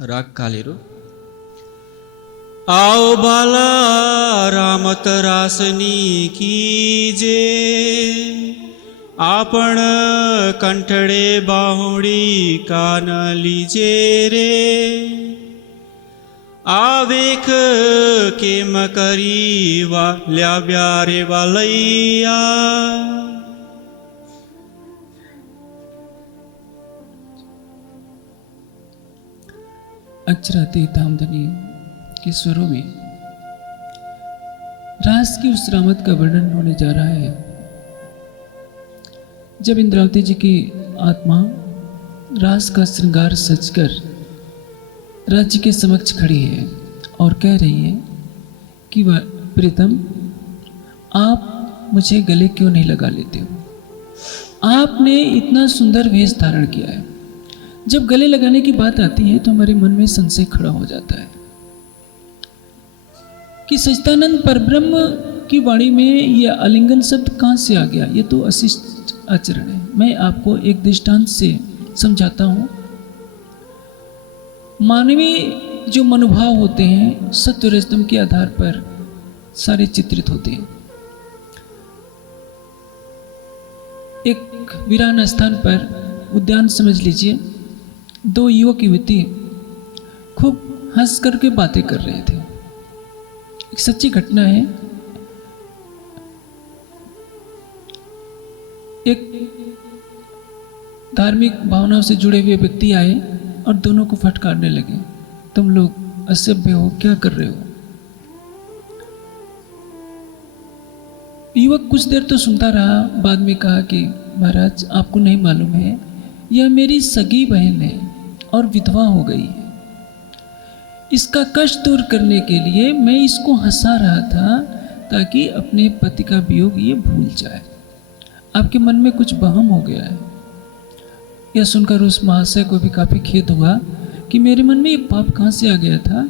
राग कालेरो। आओ बाला रामत रासनी कीजे, आपण कंठड़े बाहुड़ी कान लीजे रे। आवेख केम करी वाल्या ब्यारे वालैया। अक्षराती धामधनी के स्वरों में रास की उस रामत का वर्णन होने जा रहा है। जब इंद्रावती जी की आत्मा रास का श्रृंगार सजकर राज्य के समक्ष खड़ी है और कह रही है कि वह प्रीतम, आप मुझे गले क्यों नहीं लगा लेते हो? आपने इतना सुंदर वेश धारण किया है। जब गले लगाने की बात आती है तो हमारे मन में संशय खड़ा हो जाता है कि सच्चिदानंद परब्रह्म की वाणी में यह आलिंगन शब्द कहाँ से आ गया? ये तो अशिष्ट आचरण है। मैं आपको एक दृष्टांत से समझाता हूँ। मानवीय जो मनोभाव होते हैं सत्य रजतम के आधार पर सारे चित्रित होते हैं। एक वीरान स्थान पर उद्यान समझ लीजिए, दो युवक युवती खूब हंस करके बातें कर रहे थे। एक सच्ची घटना है। एक धार्मिक भावनाओं से जुड़े हुए व्यक्ति आए और दोनों को फटकारने लगे, तुम लोग असभ्य हो, क्या कर रहे हो? युवक कुछ देर तो सुनता रहा, बाद में कहा कि महाराज, आपको नहीं मालूम है, यह मेरी सगी बहन है और विधवा हो गई है। इसका कष्ट दूर करने के लिए मैं इसको हंसा रहा था ताकि अपने पति का वियोग ये भूल जाए। आपके मन में कुछ वहम हो गया है। यह सुनकर उस महाशय को भी काफ़ी खेद हुआ कि मेरे मन में ये पाप कहाँ से आ गया था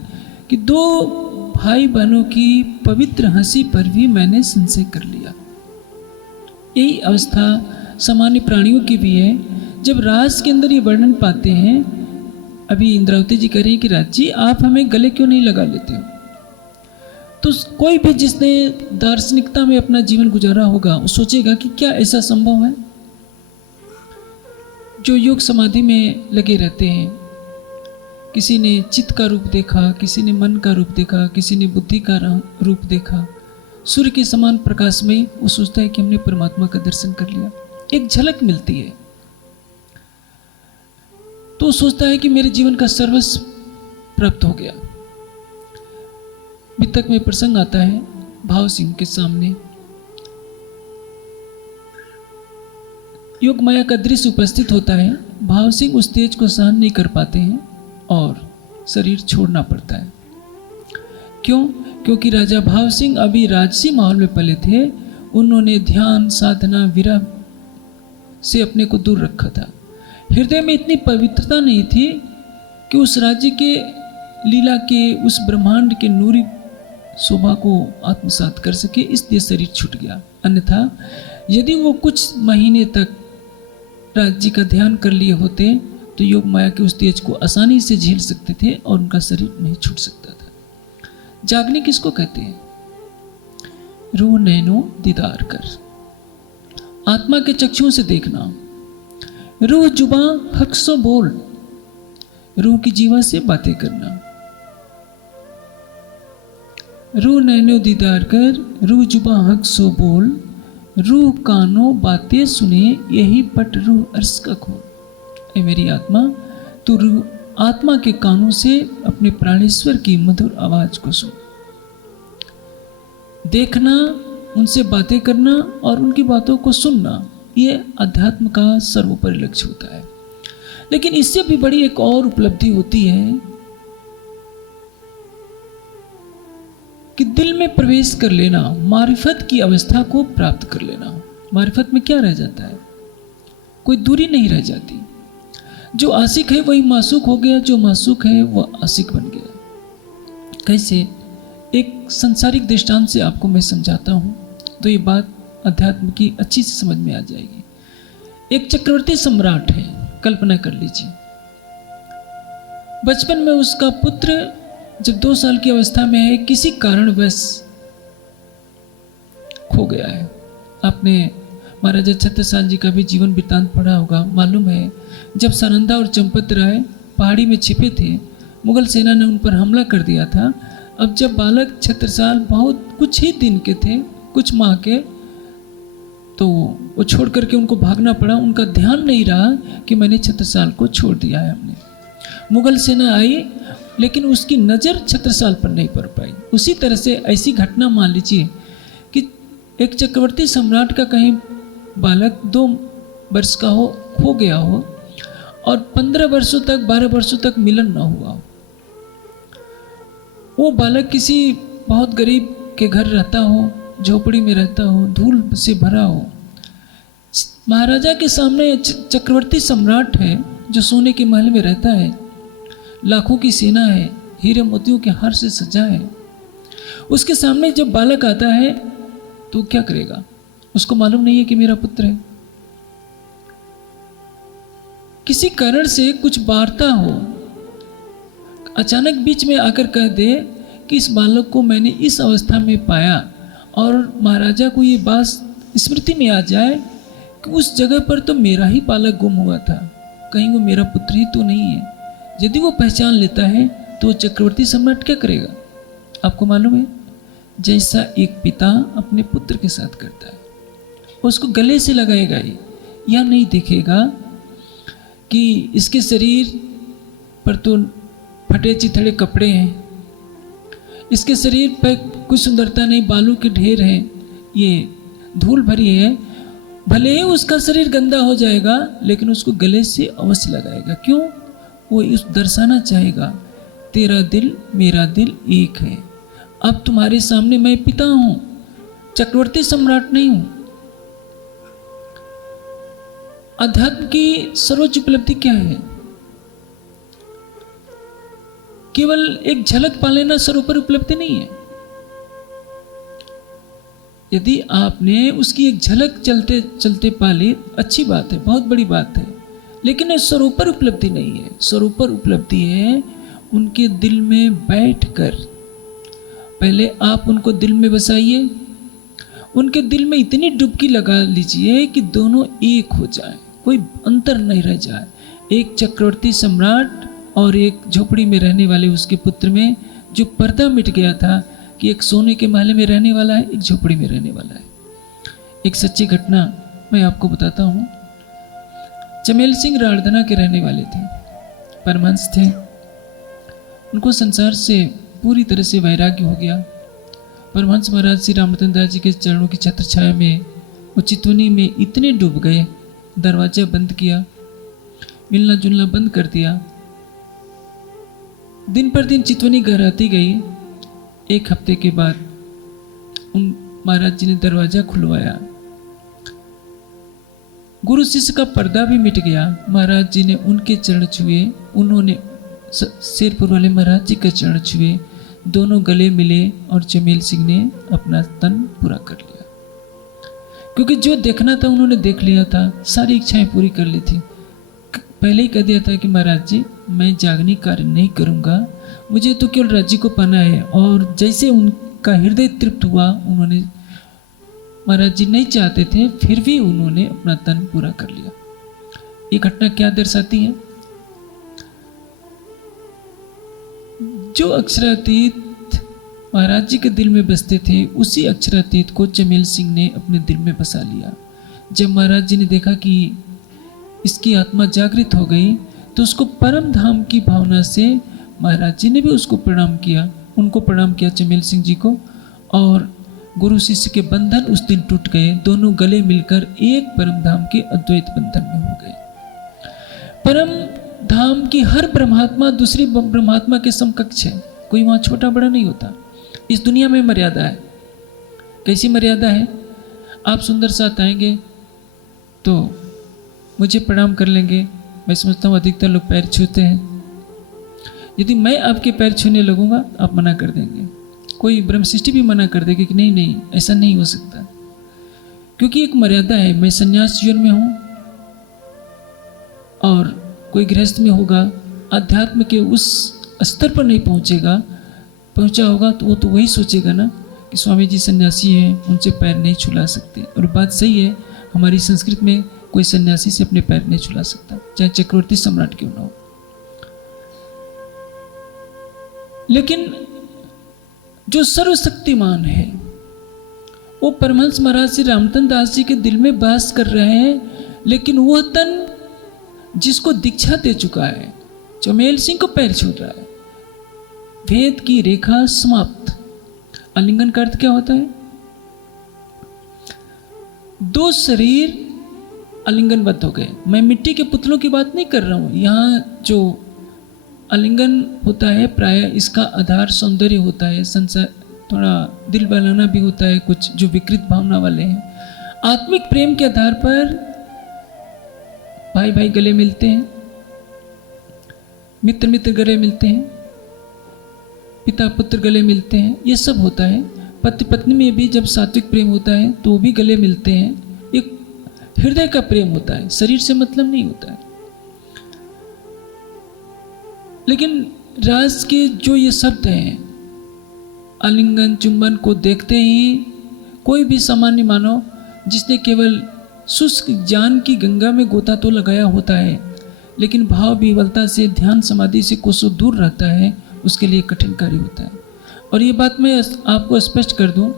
कि दो भाई बहनों की पवित्र हंसी पर भी मैंने संशय कर लिया। यही अवस्था सामान्य प्राणियों की भी है। जब रास के अंदर ये वर्णन पाते हैं, अभी इंद्रावती जी कह रही हैं कि राज जी, आप हमें गले क्यों नहीं लगा लेते हो? तो कोई भी जिसने दार्शनिकता में अपना जीवन गुजारा होगा वो सोचेगा कि क्या ऐसा संभव है? जो योग समाधि में लगे रहते हैं, किसी ने चित्त का रूप देखा, किसी ने मन का रूप देखा, किसी ने बुद्धि का रूप देखा, सूर्य के समान प्रकाश में वो सोचता है कि हमने परमात्मा का दर्शन कर लिया। एक झलक मिलती है तो सोचता है कि मेरे जीवन का सर्वस्व प्राप्त हो गया। वितक में प्रसंग आता है, भाव सिंह के सामने योग माया का दृश्य उपस्थित होता है। भाव सिंह उस तेज को सहन नहीं कर पाते हैं और शरीर छोड़ना पड़ता है। क्यों? क्योंकि राजा भाव सिंह अभी राजसी माहौल में पले थे। उन्होंने ध्यान, साधना, विरह से अपने को दूर रखा था। हृदय में इतनी पवित्रता नहीं थी कि उस राज्य के लीला के, उस ब्रह्मांड के नूरी शोभा को आत्मसात कर सके, इसलिए शरीर छूट गया। अन्यथा यदि वो कुछ महीने तक राज्य का ध्यान कर लिए होते तो योग माया के उस तेज को आसानी से झेल सकते थे और उनका शरीर नहीं छूट सकता था। जागने किसको कहते हैं? रूह नैनो दीदार कर, आत्मा के चक्षुओं से देखना। रूह जुबां हक सो बोल, रूह की जीवा से बातें करना। रूह नैनो दीदार कर, रूह जुबां हक सो बोल, रूह कानों बातें सुने, यही पट रूह अर्श का खोल। ऐ मेरी आत्मा, तू रूह आत्मा के कानों से अपने प्राणेश्वर की मधुर आवाज को सुन। देखना, उनसे बातें करना और उनकी बातों को सुनना, ये अध्यात्म का सर्वोपरि लक्ष्य होता है। लेकिन इससे भी बड़ी एक और उपलब्धि होती है कि दिल में प्रवेश कर लेना, मारिफत की अवस्था को प्राप्त कर लेना। मारिफत में क्या रह जाता है? कोई दूरी नहीं रह जाती। जो आशिक है वही मासूक हो गया, जो मासूक है वह आशिक बन गया। कैसे? एक सांसारिक दृष्टांत से आपको मैं समझाता हूँ तो ये बात अध्यात्म की अच्छी से समझ में आ जाएगी। एक चक्रवर्ती सम्राट है, कल्पना कर लीजिए। बचपन में उसका पुत्र जब 2 साल की अवस्था में है, किसी कारणवश खो गया है। आपने महाराजा छत्रसाल जी का भी जीवन वृत्तांत पढ़ा होगा, मालूम है जब सानंदा और चंपत राय पहाड़ी में छिपे थे, मुगल सेना ने उन पर हमला कर दिया था। अब जब बालक छत्रसाल बहुत कुछ ही दिन के थे, कुछ माह के, तो वो छोड़ करके उनको भागना पड़ा। उनका ध्यान नहीं रहा कि मैंने छत्रसाल को छोड़ दिया है हमने। मुगल सेना आई, लेकिन उसकी नज़र छत्रसाल पर नहीं पड़ पाई। उसी तरह से ऐसी घटना मान लीजिए कि एक चक्रवर्ती सम्राट का कहीं बालक 2 वर्ष का हो गया हो और 15 वर्षों तक 12 वर्षों तक मिलन न हुआ हो। वो बालक किसी बहुत गरीब के घर रहता हो, झोपड़ी में रहता हो, धूल से भरा हो। महाराजा के सामने चक्रवर्ती सम्राट है जो सोने के महल में रहता है, लाखों की सेना है, हीरे मोतियों के हार से सजा है। उसके सामने जब बालक आता है तो क्या करेगा? उसको मालूम नहीं है कि मेरा पुत्र है। किसी कारण से कुछ वार्ता हो, अचानक बीच में आकर कह दे कि इस बालक को मैंने इस अवस्था में पाया, और महाराजा को ये बात स्मृति में आ जाए कि उस जगह पर तो मेरा ही बालक गुम हुआ था, कहीं वो मेरा पुत्र ही तो नहीं है। यदि वो पहचान लेता है तो चक्रवर्ती सम्राट क्या करेगा? आपको मालूम है, जैसा एक पिता अपने पुत्र के साथ करता है, उसको गले से लगाएगा ही, या नहीं देखेगा कि इसके शरीर पर तो फटे चिथड़े कपड़े हैं, इसके शरीर पर कुछ सुंदरता नहीं, बालों के ढेर हैं, ये धूल भरी है। भले ही उसका शरीर गंदा हो जाएगा, लेकिन उसको गले से अवश्य लगाएगा। क्यों? वो इस दर्शाना चाहेगा, तेरा दिल मेरा दिल एक है। अब तुम्हारे सामने मैं पिता हूं, चक्रवर्ती सम्राट नहीं हूं। अध्यात्म की सर्वोच्च उपलब्धि क्या है? केवल एक झलक पा लेना सर्वोपरि उपलब्धि नहीं है। यदि आपने उसकी एक झलक चलते चलते पा ली, अच्छी बात है, बहुत बड़ी बात है, लेकिन सर्वोपरि उपलब्धि नहीं है। सर्वोपरि उपलब्धि है उनके दिल में बैठकर। पहले आप उनको दिल में बसाइए, उनके दिल में इतनी डुबकी लगा लीजिए कि दोनों एक हो जाए, कोई अंतर नहीं रह जाए। एक चक्रवर्ती सम्राट और एक झोपड़ी में रहने वाले उसके पुत्र में जो पर्दा मिट गया था कि एक सोने के महल में रहने वाला है, एक झोपड़ी में रहने वाला है। एक सच्ची घटना मैं आपको बताता हूँ। चमेल सिंह राड़धना के रहने वाले थे, परमहंस थे। उनको संसार से पूरी तरह से वैराग्य हो गया। परमहंस महाराज श्री रामरतन दास जी के चरणों की छत्र छाया में वो चितवनी में इतने डूब गए, दरवाजा बंद किया, मिलना जुलना बंद कर दिया। दिन पर दिन चितवनी गहराती गई। 1 हफ्ते के बाद उन महाराज जी ने दरवाजा खुलवाया। गुरु शिष्य का पर्दा भी मिट गया। महाराज जी ने उनके चरण छुए, उन्होंने शेरपुर वाले महाराज जी के चरण छुए, दोनों गले मिले और चमेल सिंह ने अपना तन पूरा कर लिया। क्योंकि जो देखना था उन्होंने देख लिया था, सारी इच्छाएं पूरी कर ली थी। पहले ही कह दिया था कि महाराज जी मैं जागनी कार्य नहीं करूँगा, मुझे तो केवल राज्य को पाना है। और जैसे उनका हृदय तृप्त हुआ, उन्होंने, महाराज जी नहीं चाहते थे, फिर भी उन्होंने अपना तन पूरा कर लिया। ये घटना क्या दर्शाती है? जो अक्षरातीत महाराज जी के दिल में बसते थे, उसी अक्षरातीत को चमेल सिंह ने अपने दिल में बसा लिया। जब महाराज जी ने देखा कि इसकी आत्मा जागृत हो गई, तो उसको परम धाम की भावना से महाराज जी ने भी उसको प्रणाम किया, उनको प्रणाम किया चमेल सिंह जी को, और गुरु शिष्य के बंधन उस दिन टूट गए। दोनों गले मिलकर एक परम धाम के अद्वैत बंधन में हो गए। परम धाम की हर ब्रह्मात्मा दूसरी ब्रह्मात्मा के समकक्ष है, कोई वहाँ छोटा बड़ा नहीं होता। इस दुनिया में मर्यादा है। कैसी मर्यादा है? आप सुंदर साथ आएंगे तो मुझे प्रणाम कर लेंगे। मैं समझता हूँ अधिकतर लोग पैर छूते हैं। यदि मैं आपके पैर छूने लगूंगा, आप मना कर देंगे। कोई ब्रह्म सृष्टि भी मना कर देगी कि नहीं नहीं, ऐसा नहीं हो सकता, क्योंकि एक मर्यादा है। मैं संन्यास जीवन में हूँ और कोई गृहस्थ में होगा अध्यात्म के उस स्तर पर नहीं पहुंचा होगा तो वो तो वही सोचेगा ना कि स्वामी जी सन्यासी हैं, उनसे पैर नहीं छुला सकते। और बात सही है, हमारी संस्कृति में कोई सन्यासी से अपने पैर नहीं छुला सकता, चाहे चक्रवर्ती सम्राट क्यों ना हो। लेकिन जो सर्वशक्तिमान है वो परमहंस महाराज श्री रामतन दास जी के दिल में वास कर रहे हैं, लेकिन वह तन जिसको दीक्षा दे चुका है, चमेल सिंह को पैर छू रहा है। भेद की रेखा समाप्त। आलिंगन का अर्थ क्या होता है? दो शरीर आलिंगनबद्ध हो गए। मैं मिट्टी के पुतलों की बात नहीं कर रहा हूं। यहां जो आलिंगन होता है प्राय इसका आधार सौंदर्य होता है, संसार, थोड़ा दिल बहलाना भी होता है, कुछ जो विकृत भावना वाले हैं। आत्मिक प्रेम के आधार पर भाई भाई गले मिलते हैं, मित्र मित्र गले मिलते हैं, पिता पुत्र गले मिलते हैं, ये सब होता है। पति पत्नी में भी जब सात्विक प्रेम होता है तो भी गले मिलते हैं। एक हृदय का प्रेम होता है, शरीर से मतलब नहीं होता है। लेकिन राज के जो ये शब्द हैं, आलिंगन चुंबन को देखते ही कोई भी सामान्य मानव जिसने केवल शुष्क ज्ञान की गंगा में गोता तो लगाया होता है, लेकिन भाव विवलता से ध्यान समाधि से कोसों दूर रहता है, उसके लिए कठिन कार्य होता है। और ये बात मैं आपको स्पष्ट कर दूं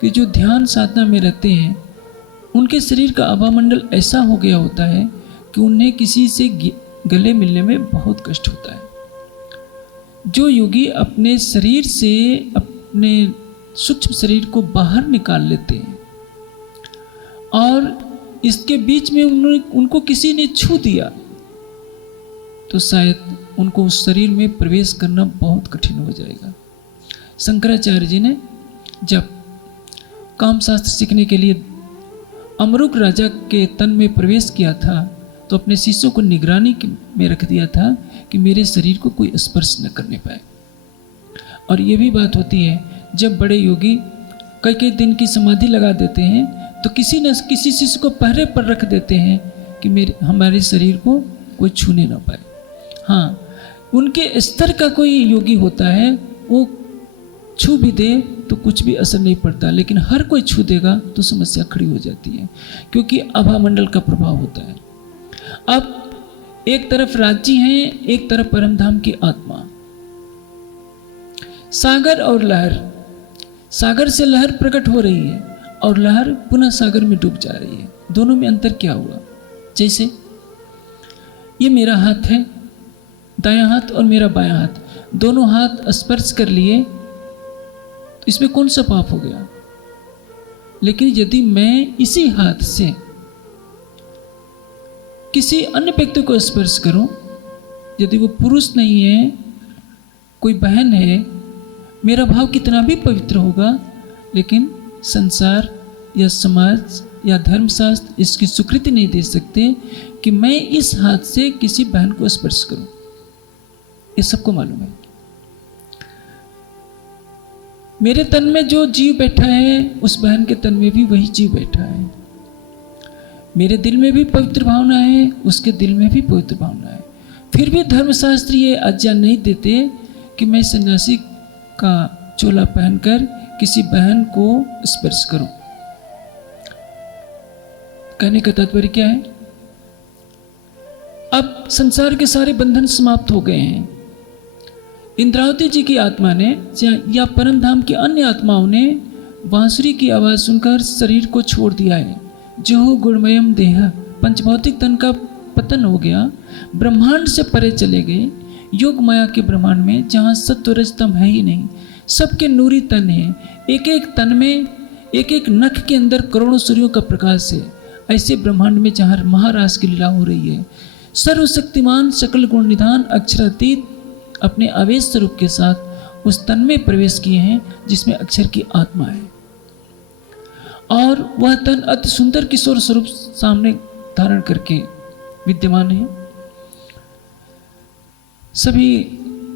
कि जो ध्यान साधना में रहते हैं उनके शरीर का आभामंडल ऐसा हो गया होता है कि उन्हें किसी से गले मिलने में बहुत कष्ट होता है। जो योगी अपने शरीर से अपने सूक्ष्म शरीर को बाहर निकाल लेते हैं और इसके बीच में उनको किसी ने छू दिया तो शायद उनको उस शरीर में प्रवेश करना बहुत कठिन हो जाएगा। शंकराचार्य जी ने जब कामशास्त्र सीखने के लिए अमरुक राजा के तन में प्रवेश किया था तो अपने शिष्यों को निगरानी में रख दिया था कि मेरे शरीर को कोई स्पर्श न करने पाए। और ये भी बात होती है, जब बड़े योगी कई कई दिन की समाधि लगा देते हैं तो किसी न किसी शिष्य को पहरे पर रख देते हैं कि हमारे शरीर को कोई छूने ना पाए। हाँ, उनके स्तर का कोई योगी होता है, वो छू भी दे तो कुछ भी असर नहीं पड़ता, लेकिन हर कोई छू देगा तो समस्या खड़ी हो जाती है, क्योंकि आभामंडल का प्रभाव होता है। अब एक तरफ राज्य हैं, एक तरफ परमधाम की आत्मा। सागर और लहर, सागर से लहर प्रकट हो रही है और लहर पुनः सागर में डूब जा रही है। दोनों में अंतर क्या हुआ? जैसे ये मेरा हाथ है, दायां हाथ, और मेरा बायां हाथ, दोनों हाथ स्पर्श कर लिए तो इसमें कौन सा पाप हो गया? लेकिन यदि मैं इसी हाथ से किसी अन्य व्यक्ति को स्पर्श करूं, यदि वो पुरुष नहीं है, कोई बहन है, मेरा भाव कितना भी पवित्र होगा, लेकिन संसार या समाज या धर्मशास्त्र इसकी स्वीकृति नहीं दे सकते कि मैं इस हाथ से किसी बहन को स्पर्श करूं। ये सबको मालूम है। मेरे तन में जो जीव बैठा है उस बहन के तन में भी वही जीव बैठा है। मेरे दिल में भी पवित्र भावना है, उसके दिल में भी पवित्र भावना है। फिर भी धर्मशास्त्र ये आज्ञा नहीं देते कि मैं सन्यासी का चोला पहनकर किसी बहन को स्पर्श करूं। कहने का तात्पर्य क्या है? अब संसार के सारे बंधन समाप्त हो गए हैं। इंद्रावती जी की आत्मा ने या परमधाम की अन्य आत्माओं ने बांसुरी की आवाज सुनकर शरीर को छोड़ दिया है। जो गुणमयम देह, पंचभौतिक तन का पतन हो गया, ब्रह्मांड से परे चले गए, योग माया के ब्रह्मांड में जहाँ सत्व रजतम है ही नहीं, सबके नूरी तन है। एक एक तन में, एक एक नख के अंदर करोड़ों सूर्यों का प्रकाश है। ऐसे ब्रह्मांड में जहाँ महारास की लीला हो रही है, सर्वशक्तिमान सकल गुण निधान अक्षरातीत अपने आवेश स्वरूप के साथ उस तन में प्रवेश किए हैं जिसमें अक्षर की आत्मा है, और वह तन अति सुंदर किशोर स्वरूप सामने धारण करके विद्यमान है। सभी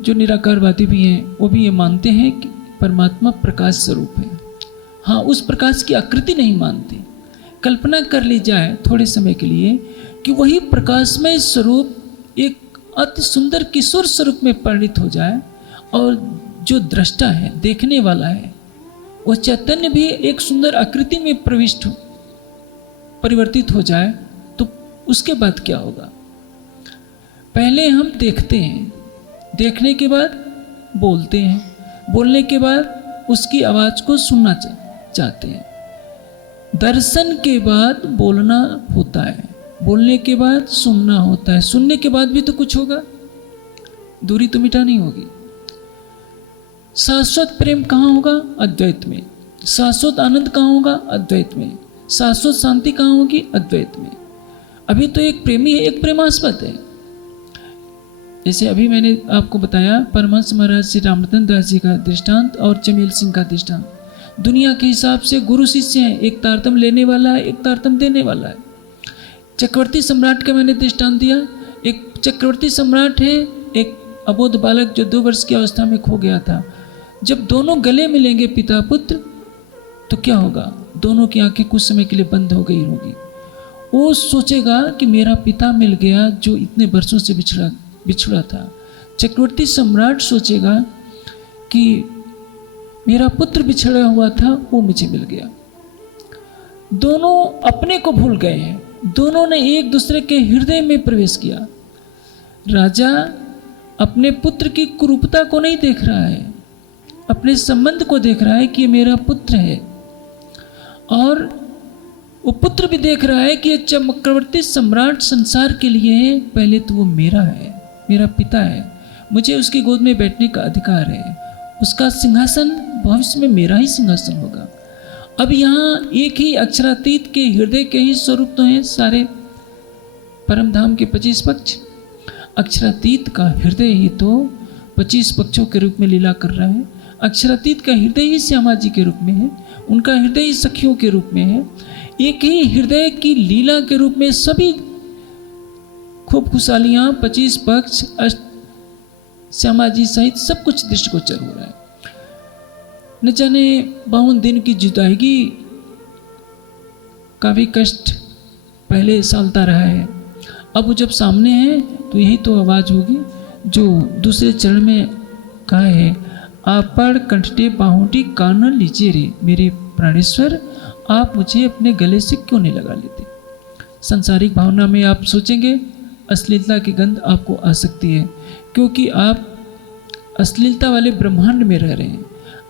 जो निराकारवादी भी हैं वो भी ये मानते हैं कि परमात्मा प्रकाश स्वरूप है। हाँ, उस प्रकाश की आकृति नहीं मानते। कल्पना कर ली जाए थोड़े समय के लिए कि वही प्रकाशमय स्वरूप एक अति सुंदर किशोर स्वरूप में परिणित हो जाए और जो दृष्टा है, देखने वाला है, वह चैतन्य भी एक सुंदर आकृति में प्रविष्ट हो, परिवर्तित हो जाए, तो उसके बाद क्या होगा? पहले हम देखते हैं, देखने के बाद बोलते हैं, बोलने के बाद उसकी आवाज को सुनना चाहते हैं, दर्शन के बाद बोलना होता है, बोलने के बाद सुनना होता है, सुनने के बाद भी तो कुछ होगा, दूरी तो मिटा नहीं होगी। शाश्वत प्रेम कहाँ होगा? अद्वैत में। शाश्वत आनंद कहाँ होगा? अद्वैत में। शाश्वत शांति कहाँ होगी? अद्वैत में। अभी तो एक प्रेमी है, एक प्रेमास्पद है। जैसे अभी मैंने आपको बताया परमहंस महाराज श्री रामरतन दास जी का दृष्टांत और चमेल सिंह का दृष्टांत। दुनिया के हिसाब से गुरु शिष्य हैं, एक तारतम लेने वाला है, एक तारतम देने वाला है। चक्रवर्ती सम्राट का मैंने दृष्टांत दिया। एक चक्रवर्ती सम्राट है, एक अबोध बालक जो 2 वर्ष की अवस्था में खो गया था। जब दोनों गले मिलेंगे पिता पुत्र, तो क्या होगा? दोनों की आंखें कुछ समय के लिए बंद हो गई होगी। वो सोचेगा कि मेरा पिता मिल गया जो इतने वर्षों से बिछड़ा था। चक्रवर्ती सम्राट सोचेगा कि मेरा पुत्र बिछड़ा हुआ था, वो मुझे मिल गया। दोनों अपने को भूल गए हैं, दोनों ने एक दूसरे के हृदय में प्रवेश किया। राजा अपने पुत्र की कुरूपता को नहीं देख रहा है, अपने संबंध को देख रहा है कि ये मेरा पुत्र है, और वो पुत्र भी देख रहा है कि ये चक्रवर्ती सम्राट संसार के लिए पहले तो वो मेरा है, मेरा पिता है, मुझे उसकी गोद में बैठने का अधिकार है, उसका सिंहासन भविष्य में मेरा ही सिंहासन होगा। अब यहाँ एक ही अक्षरातीत के हृदय के ही स्वरूप तो हैं सारे परम धाम के 25 पक्ष। अक्षरातीत का हृदय ही तो 25 पक्षों के रूप में लीला कर रहा है। अक्षरातीत का हृदय ही श्यामा जी के रूप में है, उनका हृदय ही सखियों के रूप में है। एक ही हृदय की लीला के रूप में सभी खूब खुशहालियाँ, 25 पक्ष, श्यामा जी सहित सब कुछ दृष्टिगोचर हो रहा है। न जाने 52 दिन की जुदाईगी का भी कष्ट पहले सालता रहा है, अब वो जब सामने है तो यही तो आवाज़ होगी जो दूसरे चरण में कहा है, आपड़ कंठटे बाहोटी कान लीजिए रे मेरे प्राणेश्वर, आप मुझे अपने गले से क्यों नहीं लगा लेते। सांसारिक भावना में आप सोचेंगे अश्लीलता की गंध आपको आ सकती है, क्योंकि आप अश्लीलता वाले ब्रह्मांड में रह रहे हैं।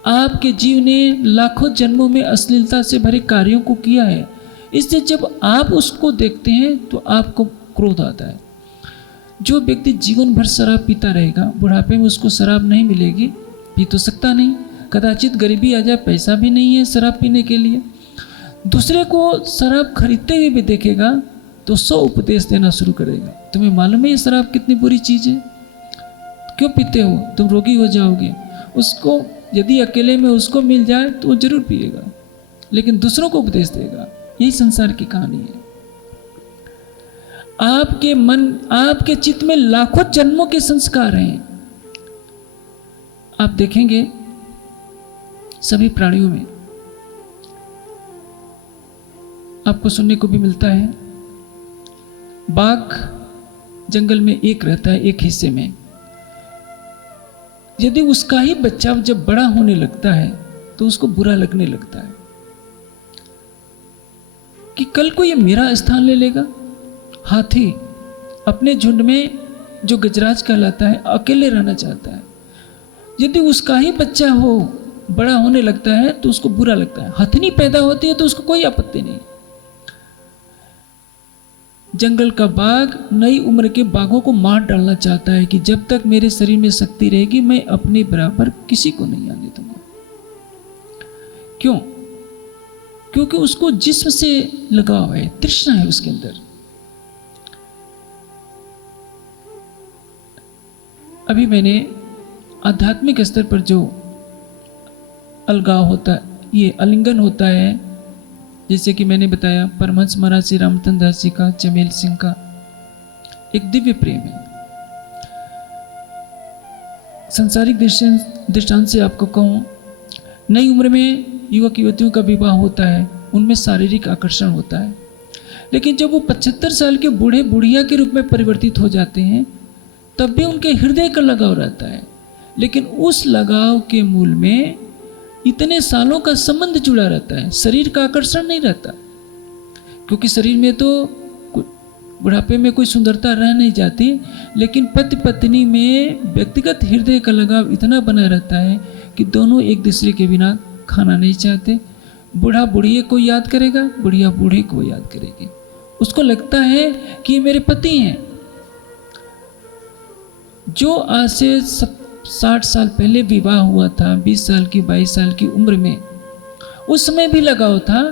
आपके जीव ने लाखों जन्मों में अश्लीलता से भरे कार्यों को किया है, इसलिए जब आप उसको देखते हैं तो आपको क्रोध आता है। जो व्यक्ति जीवन भर शराब पीता रहेगा, बुढ़ापे में उसको शराब नहीं मिलेगी, पी तो सकता नहीं, कदाचित गरीबी आ जाए, पैसा भी नहीं है शराब पीने के लिए। दूसरे को शराब खरीदते हुए भी देखेगा तो 100 उपदेश देना शुरू करेगा, तुम्हें मालूम है ये शराब कितनी बुरी चीज़ है, क्यों पीते हो, तुम रोगी हो जाओगे। उसको यदि अकेले में उसको मिल जाए तो वो जरूर पिएगा, लेकिन दूसरों को उपदेश देगा। यही संसार की कहानी है। आपके मन, आपके चित्त में लाखों जन्मों के संस्कार हैं। आप देखेंगे सभी प्राणियों में आपको सुनने को भी मिलता है, बाघ जंगल में एक रहता है, एक हिस्से में। यदि उसका ही बच्चा जब बड़ा होने लगता है तो उसको बुरा लगने लगता है कि कल को ये मेरा स्थान ले लेगा। हाथी अपने झुंड में जो गजराज कहलाता है अकेले रहना चाहता है, यदि उसका ही बच्चा हो बड़ा होने लगता है तो उसको बुरा लगता है। हथनी पैदा होती है तो उसको कोई आपत्ति नहीं। जंगल का बाघ नई उम्र के बाघों को मार डालना चाहता है कि जब तक मेरे शरीर में शक्ति रहेगी मैं अपने बराबर किसी को नहीं आने दूंगा। क्यों? क्योंकि उसको जिस्म से लगाव है, तृष्णा है उसके अंदर। अभी मैंने आध्यात्मिक स्तर पर जो अलगाव होता है, ये आलिंगन होता है, जैसे कि मैंने बताया परमहंस महाराज श्री रामरतन दास जी का, चमेल सिंह का एक दिव्य प्रेम है। संसारिक दृष्टांत से आपको कहूँ, नई उम्र में युवक युवतियों का विवाह होता है, उनमें शारीरिक आकर्षण होता है, लेकिन जब वो 75 साल के बूढ़े बुढ़िया के रूप में परिवर्तित हो जाते हैं तब भी उनके हृदय का लगाव रहता है, लेकिन उस लगाव के मूल में इतने सालों का संबंध जुड़ा रहता है, शरीर का आकर्षण नहीं रहता। क्योंकि शरीर में तो बुढ़ापे में कोई सुंदरता रह नहीं जाती, लेकिन पति पत्नी में व्यक्तिगत हृदय का लगाव इतना बना रहता है कि दोनों एक दूसरे के बिना खाना नहीं चाहते। बूढ़ा बूढ़िए को याद करेगा, बुढ़िया बूढ़े को याद करेगी। उसको लगता है कि ये मेरे पति हैं। जो आज से 60 साल पहले विवाह हुआ था, 20 साल की 22 साल की उम्र में, उस समय भी लगाव था,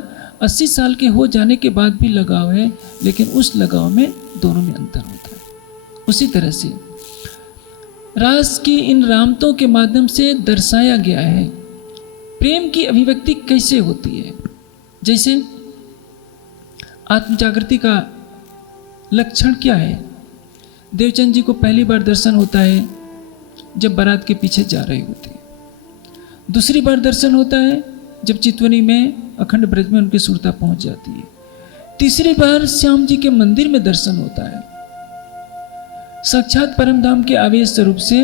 80 साल के हो जाने के बाद भी लगाव है, लेकिन उस लगाव में दोनों में अंतर होता है। उसी तरह से रास की इन रामतों के माध्यम से दर्शाया गया है प्रेम की अभिव्यक्ति कैसे होती है। जैसे आत्मजागृति का लक्षण क्या है? देवचंद जी को पहली बार दर्शन होता है जब बारात के पीछे जा रहे होते हैं। दूसरी बार दर्शन होता है जब चितवनी में अखंड ब्रज में उनकी सुरता पहुंच जाती है। तीसरी बार श्याम जी के मंदिर में दर्शन होता है। साक्षात परमधाम के आवेश स्वरूप से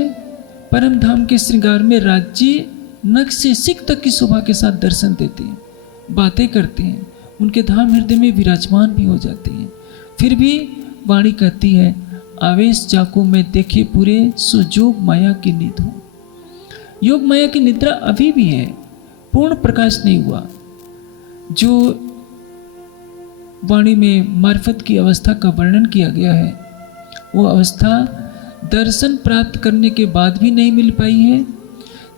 परमधाम के श्रृंगार में राज्य नख से सिख तक की शोभा के साथ दर्शन देते हैं, बातें करते हैं, उनके धाम हृदय में विराजमान भी हो जाते हैं। फिर भी वाणी कहती है, आवेश जाको में देखे पूरे सो जोग माया की नींद हो। योग माया की निद्रा अभी भी है, पूर्ण प्रकाश नहीं हुआ। जो वाणी में मार्फत की अवस्था का वर्णन किया गया है, वो अवस्था दर्शन प्राप्त करने के बाद भी नहीं मिल पाई है।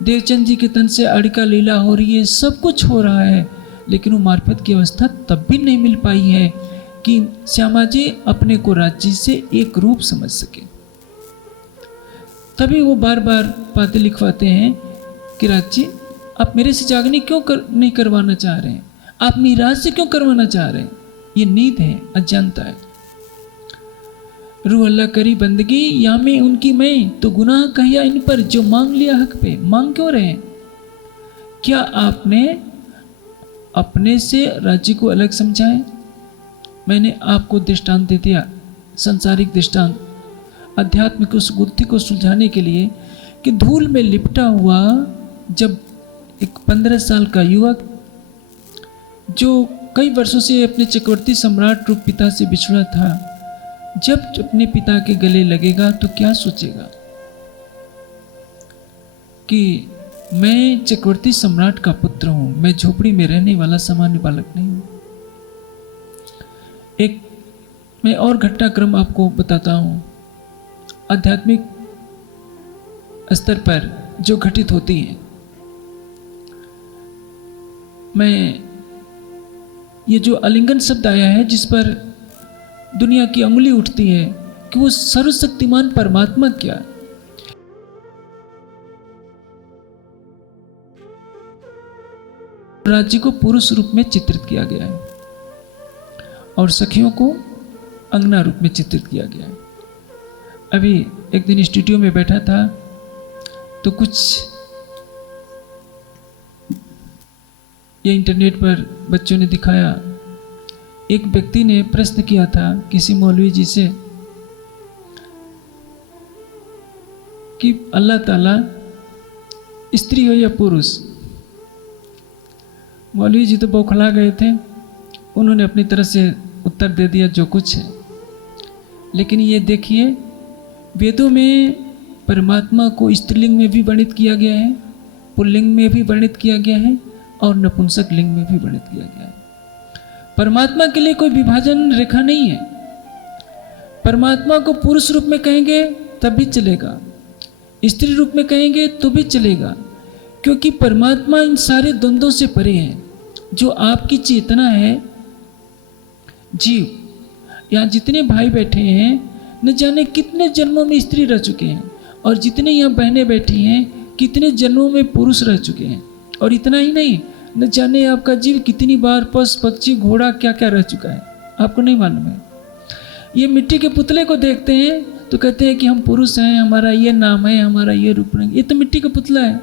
देवचंद जी के तन से अड़िका लीला हो रही है, सब कुछ हो रहा है, लेकिन वो मार्फत की अवस्था तब भी नहीं मिल पाई है कि श्यामा जी अपने को राज्य से एक रूप समझ सके। तभी वो बार बार बातें लिखवाते हैं कि राज्य आप मेरे से जागनी क्यों नहीं करवाना चाह रहे हैं, आप मिराज से क्यों करवाना चाह रहे हैं? ये नींद है, अज्ञानता है। रूह अल्लाह करी बंदगी या में उनकी मैं, तो गुनाह कहिया इन पर जो मांग लिया हक पे। मांग क्यों रहे हैं? क्या आपने अपने से राज्य को अलग समझा है? मैंने आपको दृष्टांत दे दिया, संसारिक दृष्टांत, आध्यात्मिक उस बुद्धि को सुलझाने के लिए कि धूल में लिपटा हुआ जब एक 15 साल का युवक जो कई वर्षों से अपने चक्रवर्ती सम्राट रूप पिता से बिछड़ा था, जब अपने पिता के गले लगेगा तो क्या सोचेगा कि मैं चक्रवर्ती सम्राट का पुत्र हूं, मैं झोपड़ी में रहने वाला सामान्य बालक नहीं हूं। एक मैं और घटनाक्रम आपको बताता हूं, आध्यात्मिक स्तर पर जो घटित होती है। मैं ये जो आलिंगन शब्द आया है, जिस पर दुनिया की अंगुली उठती है कि वो सर्वशक्तिमान परमात्मा क्या है। राज्य को पुरुष रूप में चित्रित किया गया है और सखियों को अंगना रूप में चित्रित किया गया है। अभी एक दिन स्टूडियो में बैठा था तो कुछ ये इंटरनेट पर बच्चों ने दिखाया। एक व्यक्ति ने प्रश्न किया था किसी मौलवी जी से कि अल्लाह ताला स्त्री हो या पुरुष। मौलवी जी तो बौखला गए थे, उन्होंने अपनी तरफ से उत्तर दे दिया जो कुछ है। लेकिन ये देखिए, वेदों में परमात्मा को स्त्रीलिंग में भी वर्णित किया गया है, पुल्लिंग में भी वर्णित किया गया है और नपुंसक लिंग में भी वर्णित किया गया है। परमात्मा के लिए कोई विभाजन रेखा नहीं है। परमात्मा को पुरुष रूप में कहेंगे तब भी चलेगा, स्त्री रूप में कहेंगे तो भी चलेगा, क्योंकि परमात्मा इन सारे द्वंद्वों से परे है। जो आपकी चेतना है, जीव, यहाँ जितने भाई बैठे हैं न जाने कितने जन्मों में स्त्री रह चुके हैं, और जितने यहाँ बहनें बैठी हैं कितने जन्मों में पुरुष रह चुके हैं। और इतना ही नहीं, न जाने आपका जीव कितनी बार पशु पक्षी घोड़ा क्या क्या रह चुका है, आपको नहीं मालूम है। ये मिट्टी के पुतले को देखते हैं तो कहते हैं कि हम पुरुष हैं, हमारा ये नाम है, हमारा ये रूप है। ये तो मिट्टी का पुतला है।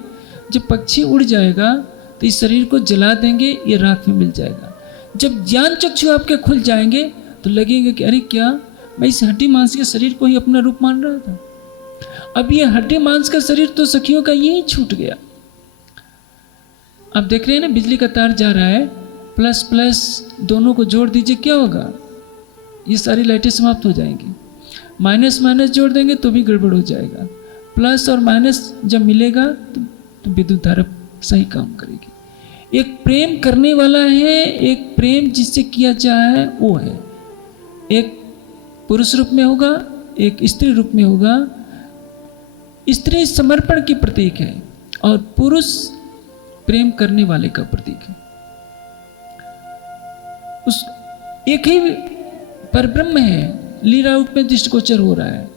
जब पक्षी उड़ जाएगा तो इस शरीर को जला देंगे, ये राख में मिल जाएगा। जब ज्ञान चक्षु आपके खुल जाएंगे तो लगेंगे कि अरे क्या मैं इस हड्डी मांस के शरीर को ही अपना रूप मान रहा था। अब ये हड्डी मांस का शरीर तो सखियों का यही छूट गया। आप देख रहे हैं ना, बिजली का तार जा रहा है, प्लस प्लस दोनों को जोड़ दीजिए, क्या होगा? ये सारी लाइटें समाप्त हो जाएंगी। माइनस माइनस जोड़ देंगे तो भी गड़बड़ हो जाएगा। प्लस और माइनस जब मिलेगा तो विद्युत धारा सही काम करेगी। एक प्रेम करने वाला है, एक प्रेम जिससे किया जाए वो है। एक पुरुष रूप में होगा, एक स्त्री रूप में होगा। स्त्री समर्पण की प्रतीक है और पुरुष प्रेम करने वाले का प्रतीक है। उस एक ही परब्रह्म है, लीला रूप में दृष्टिगोचर हो रहा है।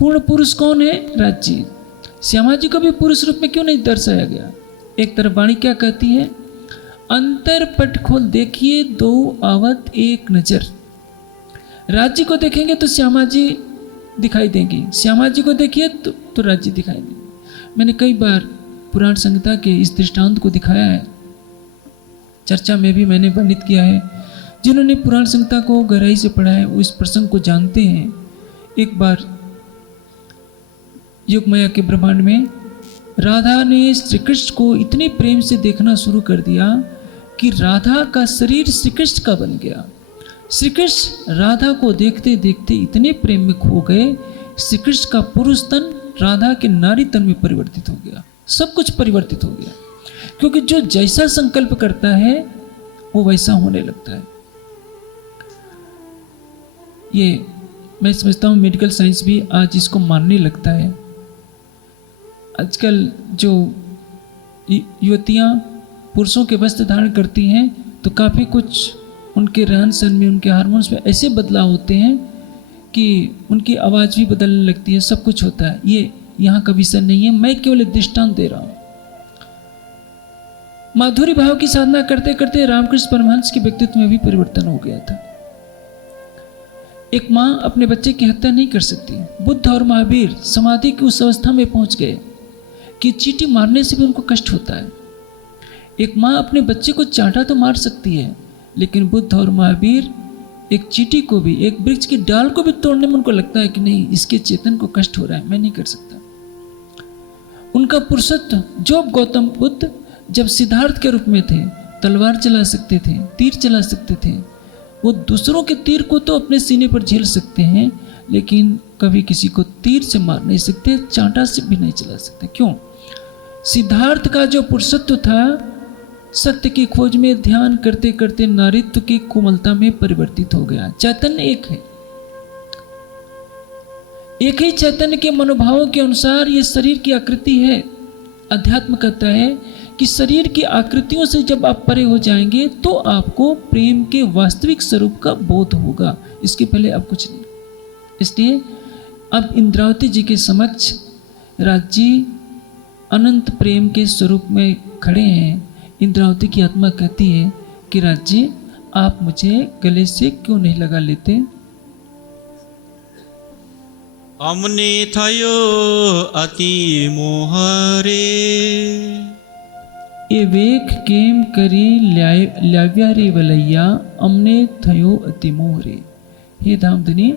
पूर्ण पुरुष कौन है? राज्य। श्यामा जी को भी पुरुष रूप में क्यों नहीं दर्शाया गया? एक तरफ वाणी क्या कहती है? अंतर पट खोल देखिए दो आवत एक नजर। राज्य को देखेंगे तो श्यामा जी दिखाई देंगी, श्यामा जी को देखिए तो राज्य दिखाई देंगे। मैंने कई बार पुराण संहिता के इस दृष्टांत को दिखाया है, चर्चा में भी मैंने वर्णित किया है। जिन्होंने पुराण संहिता को गहराई से पढ़ा है वो इस प्रसंग को जानते हैं। एक बार योगमाया के ब्रह्मांड में राधा ने श्री कृष्ण को इतने प्रेम से देखना शुरू कर दिया कि राधा का शरीर श्री कृष्ण का बन गया। श्री कृष्ण राधा को देखते देखते इतने प्रेम में खो गए, श्री कृष्ण का पुरुष तन राधा के नारी तन में परिवर्तित हो गया। सब कुछ परिवर्तित हो गया, क्योंकि जो जैसा संकल्प करता है वो वैसा होने लगता है। ये मैं समझता हूँ मेडिकल साइंस भी आज इसको मानने लगता है। आजकल जो युवतियाँ पुरुषों के वस्त्र धारण करती हैं तो काफ़ी कुछ उनके रहन सहन में, उनके हार्मोन्स में ऐसे बदलाव होते हैं कि उनकी आवाज़ भी बदलने लगती है, सब कुछ होता है। ये यहाँ का विषय नहीं है, मैं केवल एक दृष्टांत दे रहा हूँ। माधुरी भाव की साधना करते करते रामकृष्ण परमहंस के व्यक्तित्व में भी परिवर्तन हो गया था। एक माँ अपने बच्चे की हत्या नहीं कर सकती। बुद्ध और महावीर समाधि की उस अवस्था में पहुंच गए कि चींटी मारने से भी उनको कष्ट होता है। एक माँ अपने बच्चे को चांटा तो मार सकती है, लेकिन बुद्ध और महावीर एक चींटी को भी, एक वृक्ष की डाल को भी तोड़ने में उनको लगता है कि नहीं, इसके चेतन को कष्ट हो रहा है, मैं नहीं कर सकता। उनका पुरुषत्व, जो गौतम बुद्ध जब सिद्धार्थ के रूप में थे तलवार चला सकते थे, तीर चला सकते थे, वो दूसरों के तीर को तो अपने सीने पर झेल सकते हैं, लेकिन कभी किसी को तीर से मार नहीं सकते, चांटा से भी नहीं चला सकते। क्यों? सिद्धार्थ का जो पुरुषत्व था सत्य की खोज में ध्यान करते करते नारीत्व की कोमलता में परिवर्तित हो गया। चैतन्य एक है, एक ही चैतन्य के मनोभावों के अनुसार ये शरीर की आकृति है। अध्यात्म कहता है कि शरीर की आकृतियों से जब आप परे हो जाएंगे तो आपको प्रेम के वास्तविक स्वरूप का बोध होगा, इसके पहले अब कुछ नहीं। इसलिए अब इंद्रावती जी के समक्ष राज्य अनंत प्रेम के स्वरूप में खड़े हैं। इंद्रावती की आत्मा कहती है कि राज्य आप मुझे गले से क्यों नहीं लगा लेते? अमने थयो अति मोहरे ए वेख केम करी ल्याव्या रे वलैया अमने थयो अति मोहरे। हे धामधनी,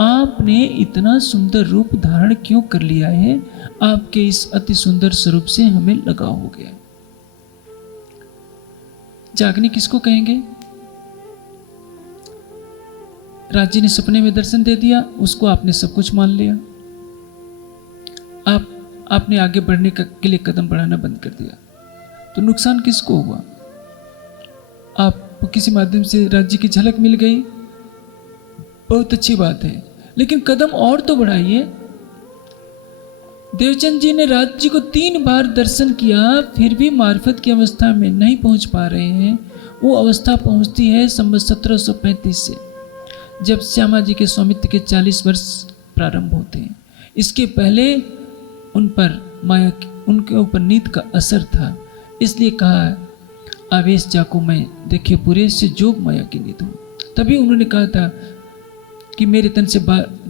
आपने इतना सुंदर रूप धारण क्यों कर लिया है? आपके इस अति सुंदर स्वरूप से हमें लगाव हो गया। जागनी किसको कहेंगे? राज्य ने सपने में दर्शन दे दिया, उसको आपने सब कुछ मान लिया। आपने आगे बढ़ने के लिए कदम बढ़ाना बंद कर दिया, तो नुकसान किसको हुआ? आपको किसी माध्यम से राज्य की झलक मिल गई, बहुत अच्छी बात है, लेकिन कदम और तो बढ़ाइए। देवचंद जी ने राज्य को 3 बार दर्शन किया, फिर भी मार्फत की अवस्था में नहीं पहुंच पा रहे हैं। वो अवस्था पहुंचती है संवत 1735 से, जब श्यामा जी के स्वामित्व के 40 वर्ष प्रारंभ होते हैं। इसके पहले उन पर माया, उनके ऊपर नींद का असर था, इसलिए कहा आवेश जाको मैं देखे पूरे से जोग माया की नींद हो। तभी उन्होंने कहा था कि मेरे तन से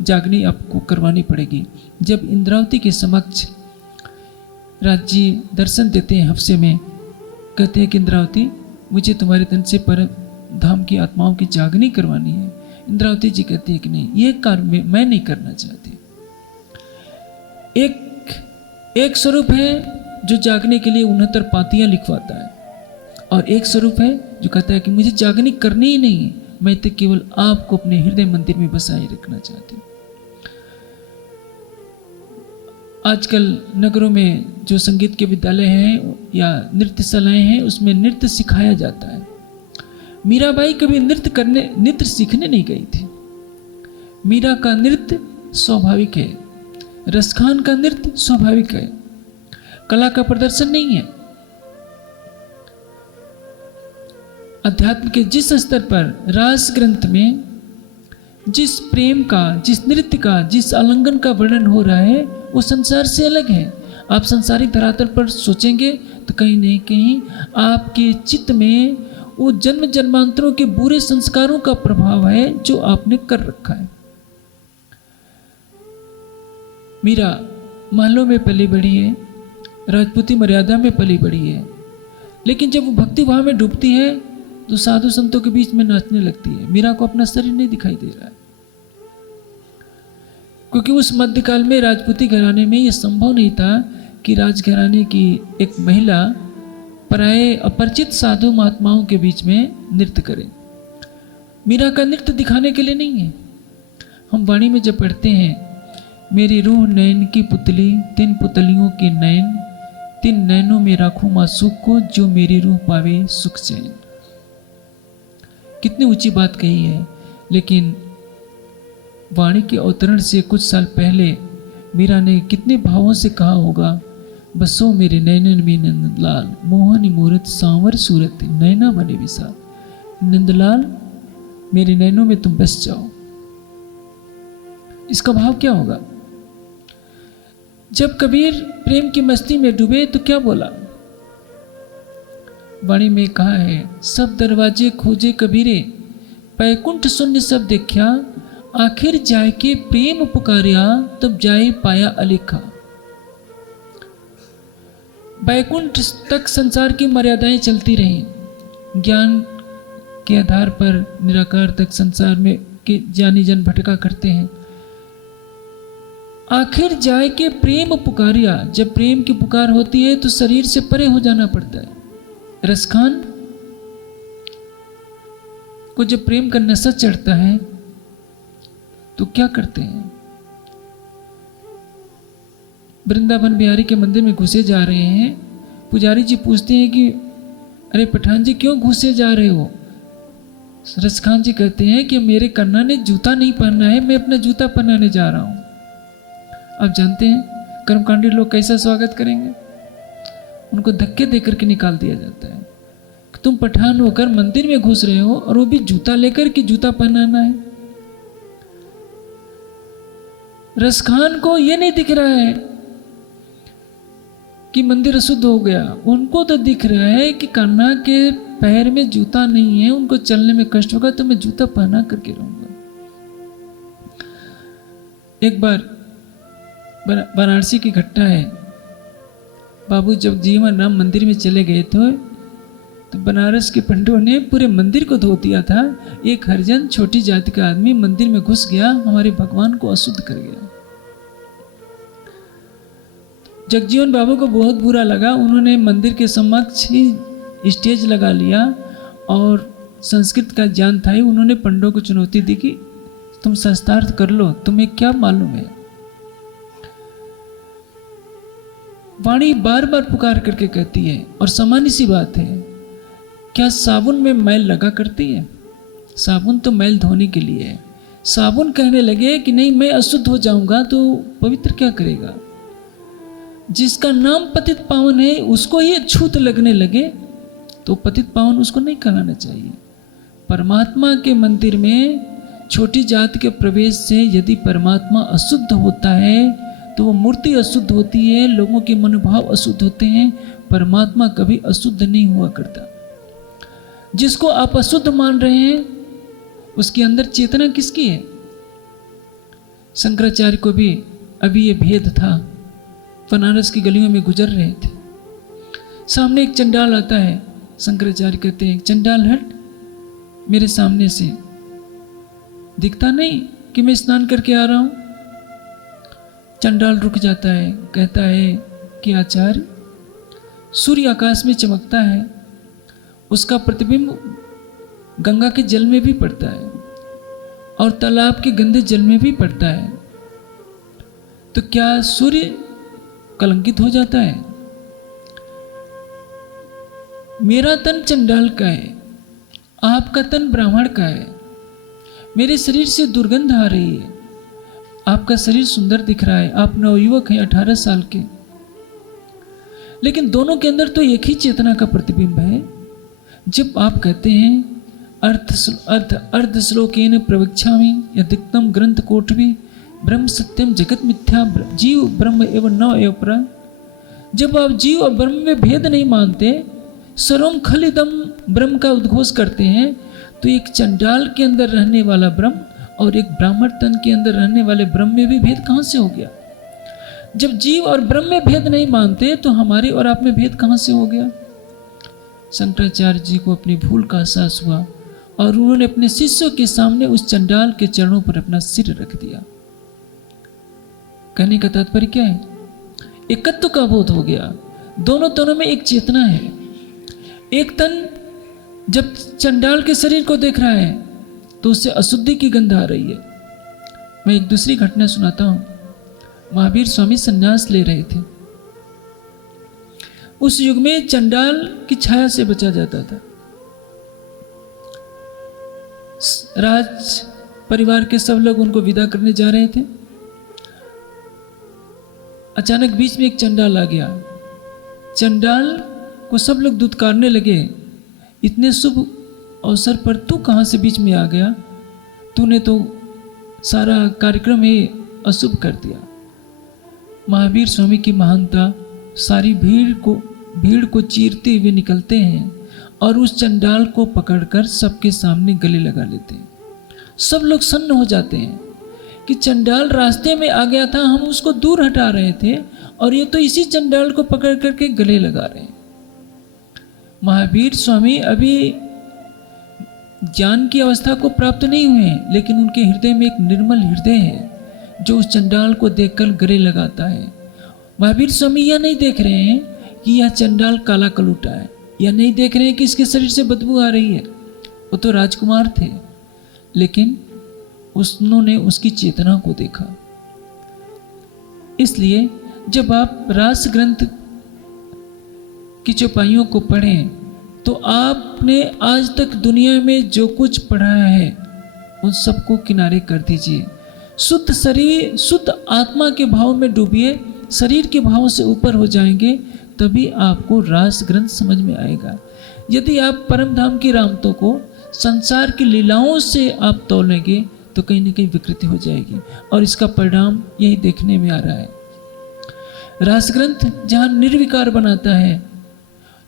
जागनी आपको करवानी पड़ेगी। जब इंद्रावती के समक्ष राज्य दर्शन देते हैं हफ्से में, कहते हैं कि इंद्रावती मुझे तुम्हारे तन से परम धाम की आत्माओं की जागनी करवानी है। इंद्रावती जी कहती है कि नहीं, ये कार्य मैं नहीं करना चाहती। एक स्वरूप है जो जागने के लिए 69 पातियां लिखवाता है, और एक स्वरूप है जो कहता है कि मुझे जागनी करनी ही नहीं है, मैं तो केवल आपको अपने हृदय मंदिर में बसाए रखना चाहती हूँ। आजकल नगरों में जो संगीत के विद्यालय हैं या नृत्यशालाएं हैं, उसमें नृत्य सिखाया जाता है। मीराबाई कभी नृत्य सीखने नहीं गई थी। मीरा का नृत्य स्वाभाविक है, रसखान का नृत्य स्वाभाविक है, कला का प्रदर्शन नहीं है। अध्यात्म के जिस स्तर पर रास ग्रंथ में जिस प्रेम का, जिस नृत्य का, जिस आलिंगन का वर्णन हो रहा है, वो संसार से अलग है। आप संसारिक धरातल पर सोचेंगे तो कहीं नहीं कहीं आपके चित्त में वो जन्म जन्मांतरों के बुरे संस्कारों का प्रभाव है जो आपने कर रखा है। मीरा महलों में पली बड़ी है, राजपूती मर्यादा में पली बड़ी है, लेकिन जब वो भक्ति भाव में डूबती है तो साधु संतों के बीच में नाचने लगती है। मीरा को अपना शरीर नहीं दिखाई दे रहा है, क्योंकि उस मध्यकाल में राजपूती घराने में यह संभव नहीं था कि राजघराने की एक महिला पराये अपरिचित साधु महात्माओं के बीच में नृत्य करे। मीरा का नृत्य दिखाने के लिए नहीं है। हम वाणी में जब पढ़ते हैं, मेरी रूह नयन की पुतली, 3 पुतलियों के नयन, 3 नयनों में राखूं मां सुख को, जो मेरी रूह पावे सुख चैन। कितनी ऊंची बात कही है, लेकिन वाणी के अवतरण से कुछ साल पहले मीरा ने कितने भावों से कहा होगा, बसो मेरे नैनन में नंदलाल, मोहन मूरत सांवर सूरत, नैना बने विशाल। नंदलाल, मेरे नैनों में तुम बस जाओ। इसका भाव क्या होगा? जब कबीर प्रेम की मस्ती में डूबे तो क्या बोला? वाणी में कहा है, सब दरवाजे खोजे कबीरे, बैकुंठ शून्य सब देखा, आखिर जाय के प्रेम पुकारिया, तब जाए पाया अलेखा। बैकुंठ तक संसार की मर्यादाएं चलती रहीं, ज्ञान के आधार पर निराकार तक संसार में के ज्ञानी जन भटका करते हैं। आखिर जाए के प्रेम पुकारिया, जब प्रेम की पुकार होती है तो शरीर से परे हो जाना पड़ता है। रसखान को जब प्रेम का नशा चढ़ता है तो क्या करते हैं? वृंदावन बिहारी के मंदिर में घुसे जा रहे हैं, पुजारी जी पूछते हैं कि अरे पठान जी क्यों घुसे जा रहे हो? रसखान जी कहते हैं कि मेरे कन्ना ने जूता नहीं पहनना है, मैं अपना जूता पहनाने जा रहा हूं। आप जानते हैं कर्मकांडी लोग कैसा स्वागत करेंगे? उनको धक्के देकर के निकाल दिया जाता है। तुम पठान होकर मंदिर में घुस रहे हो और वो भी जूता लेकर के जूता पहनाना है। रसखान को ये नहीं दिख रहा है कि मंदिर अशुद्ध हो गया, उनको तो दिख रहा है कि कन्ना के पैर में जूता नहीं है, उनको चलने में कष्ट होगा, तो मैं जूता पहना करके रहूंगा। एक बार वाराणसी की घटना है, बाबू जब जीवन राम मंदिर में चले गए थे तो बनारस के पंडितों ने पूरे मंदिर को धो दिया था। एक हरिजन छोटी जाति का आदमी मंदिर में घुस गया, हमारे भगवान को अशुद्ध कर गया। जगजीवन बाबू को बहुत बुरा लगा, उन्होंने मंदिर के समक्ष ही स्टेज लगा लिया और संस्कृत का ज्ञान था ही, उन्होंने पंडितों को चुनौती दी कि तुम शास्त्रार्थ कर लो, तुम्हें क्या मालूम है। वाणी बार बार पुकार करके कहती है, और सामान्य सी बात है, क्या साबुन में मैल लगा करती है? साबुन तो मैल धोने के लिए है। साबुन कहने लगे कि नहीं मैं अशुद्ध हो जाऊंगा तो पवित्र क्या करेगा? जिसका नाम पतित पावन है उसको ही छूत लगने लगे तो पतित पावन उसको नहीं कहलाना चाहिए। परमात्मा के मंदिर में छोटी जाति के प्रवेश से यदि परमात्मा अशुद्ध होता है तो वो मूर्ति अशुद्ध होती है, लोगों के मनोभाव अशुद्ध होते हैं। परमात्मा कभी अशुद्ध नहीं हुआ करता। जिसको आप अशुद्ध मान रहे हैं उसके अंदर चेतना किसकी है? शंकराचार्य को भी अभी ये भेद था। बनारस की गलियों में गुजर रहे थे, सामने एक चंडाल आता है। शंकराचार्य कहते हैं चंडाल हट मेरे सामने से, दिखता नहीं कि मैं स्नान करके आ रहा हूं? चंडाल रुक जाता है, कहता है कि आचार्य, सूर्य आकाश में चमकता है, उसका प्रतिबिंब गंगा के जल में भी पड़ता है और तालाब के गंदे जल में भी पड़ता है, तो क्या सूर्य कलंकित हो जाता है? मेरा तन चंडाल का है, आपका तन ब्राह्मण का है, मेरे शरीर से दुर्गंध आ रही है, आपका शरीर सुंदर दिख रहा है, आप नवयुवक हैं 18 साल के, लेकिन दोनों के अंदर तो एक ही चेतना का प्रतिबिंब है। जब आप कहते हैं अर्ध श्लोकेन प्रवक्ष्यामि यदिक्तम ग्रंथ कोटवी ब्रह्म सत्यम जगत मिथ्या जीव ब्रह्म एवं न एव परा, जब आप जीव और ब्रह्म में भेद नहीं मानते, सर्वम खलिदम ब्रह्म का उद्घोष करते हैं, तो एक चंडाल के अंदर रहने वाला ब्रह्म और एक ब्राह्मण तन के अंदर रहने वाले ब्रह्म में भी भेद कहाँ से हो गया? जब जीव और ब्रह्म में भेद नहीं मानते तो हमारे और आप में भेद कहाँ से हो गया? शंकराचार्य जी को अपनी भूल का एहसास हुआ और उन्होंने अपने शिष्यों के सामने उस चंडाल के चरणों पर अपना सिर रख दिया। कहने का तात्पर्य क्या है? एकत्व का बोध हो गया, दोनों तनों में एक चेतना है। एक तन जब चंडाल के शरीर को देख रहा है तो उससे अशुद्धि की गंध आ रही है। मैं एक दूसरी घटना सुनाता हूं। महावीर स्वामी संन्यास ले रहे थे। उस युग में चंडाल की छाया से बचा जाता था। राज परिवार के सब लोग उनको विदा करने जा रहे थे। अचानक बीच में एक चंडाल आ गया। चंडाल को सब लोग दुत्कारने लगे, इतने शुभ अवसर पर तू कहाँ से बीच में आ गया? तूने तो सारा कार्यक्रम ही अशुभ कर दिया। महावीर स्वामी की महानता, सारी भीड़ को चीरते हुए निकलते हैं और उस चंडाल को पकड़कर सबके सामने गले लगा लेते हैं। सब लोग सन्न हो जाते हैं कि चंडाल रास्ते में आ गया था, हम उसको दूर हटा रहे थे और ये तो इसी चंडाल को पकड़ करके गले लगा रहे हैं। महावीर स्वामी अभी ज्ञान की अवस्था को प्राप्त नहीं हुए हैं, लेकिन उनके हृदय में एक निर्मल हृदय है जो उस चंडाल को देखकर गले लगाता है। महावीर स्वामी यह नहीं देख रहे हैं कि यह चंडाल काला कलूटा है, या नहीं देख रहे हैं कि इसके शरीर से बदबू आ रही है। वो तो राजकुमार थे, लेकिन उन्होंने उसकी चेतना को देखा। इसलिए जब आप रास ग्रंथ की चौपाइयों को पढ़ें तो आपने आज तक दुनिया में जो कुछ पढ़ा है उन सबको किनारे कर दीजिए। शुद्ध शरीर, शुद्ध आत्मा के भाव में डूबिए। शरीर के भाव से ऊपर हो जाएंगे, तभी आपको रास ग्रंथ समझ में आएगा। यदि आप परम धाम की रामतों को संसार की लीलाओं से आप तोलेंगे तो कहीं ना कहीं विकृति हो जाएगी, और इसका परिणाम यही देखने में आ रहा है। रास ग्रंथ जहाँ निर्विकार बनाता है,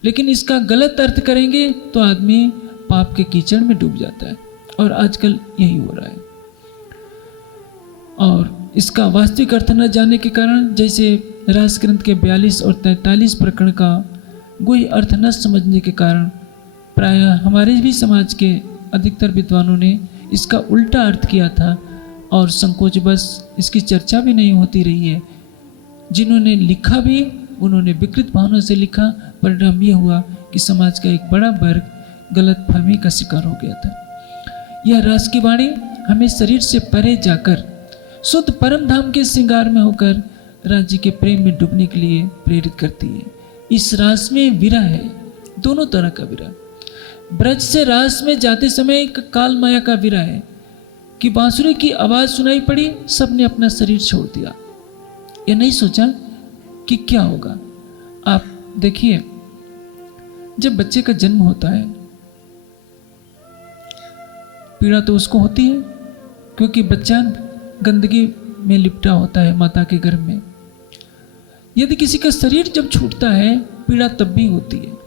लेकिन इसका गलत अर्थ करेंगे तो आदमी पाप के कीचड़ में डूब जाता है, और आजकल यही हो रहा है। और इसका वास्तविक अर्थ न जानने के कारण, जैसे रास ग्रंथ के 42 और 43 प्रकरण का कोई अर्थ न समझने के कारण, प्रायः हमारे भी समाज के अधिकतर विद्वानों ने इसका उल्टा अर्थ किया था, और संकोचवश इसकी चर्चा भी नहीं होती रही है। जिन्होंने लिखा भी, उन्होंने विकृत भावना से लिखा। परिणाम यह हुआ कि समाज का एक बड़ा वर्ग गलत फहमी का शिकार हो गया था। यह रास की वाणी हमें शरीर से परे जाकर शुद्ध परम धाम के श्रृंगार में होकर राज्य के प्रेम में डूबने के लिए प्रेरित करती है। इस रास में विरह है, दोनों तरह का विरह। ब्रज से रास में जाते समय एक काल माया का विरह है कि बांसुरी की आवाज सुनाई पड़ी, सबने अपना शरीर छोड़ दिया। ये नहीं सोचा कि क्या होगा। आप देखिए, जब बच्चे का जन्म होता है, पीड़ा तो उसको होती है, क्योंकि बच्चा गंदगी में लिपटा होता है माता के गर्भ में। यदि किसी का शरीर जब छूटता है, पीड़ा तब भी होती है।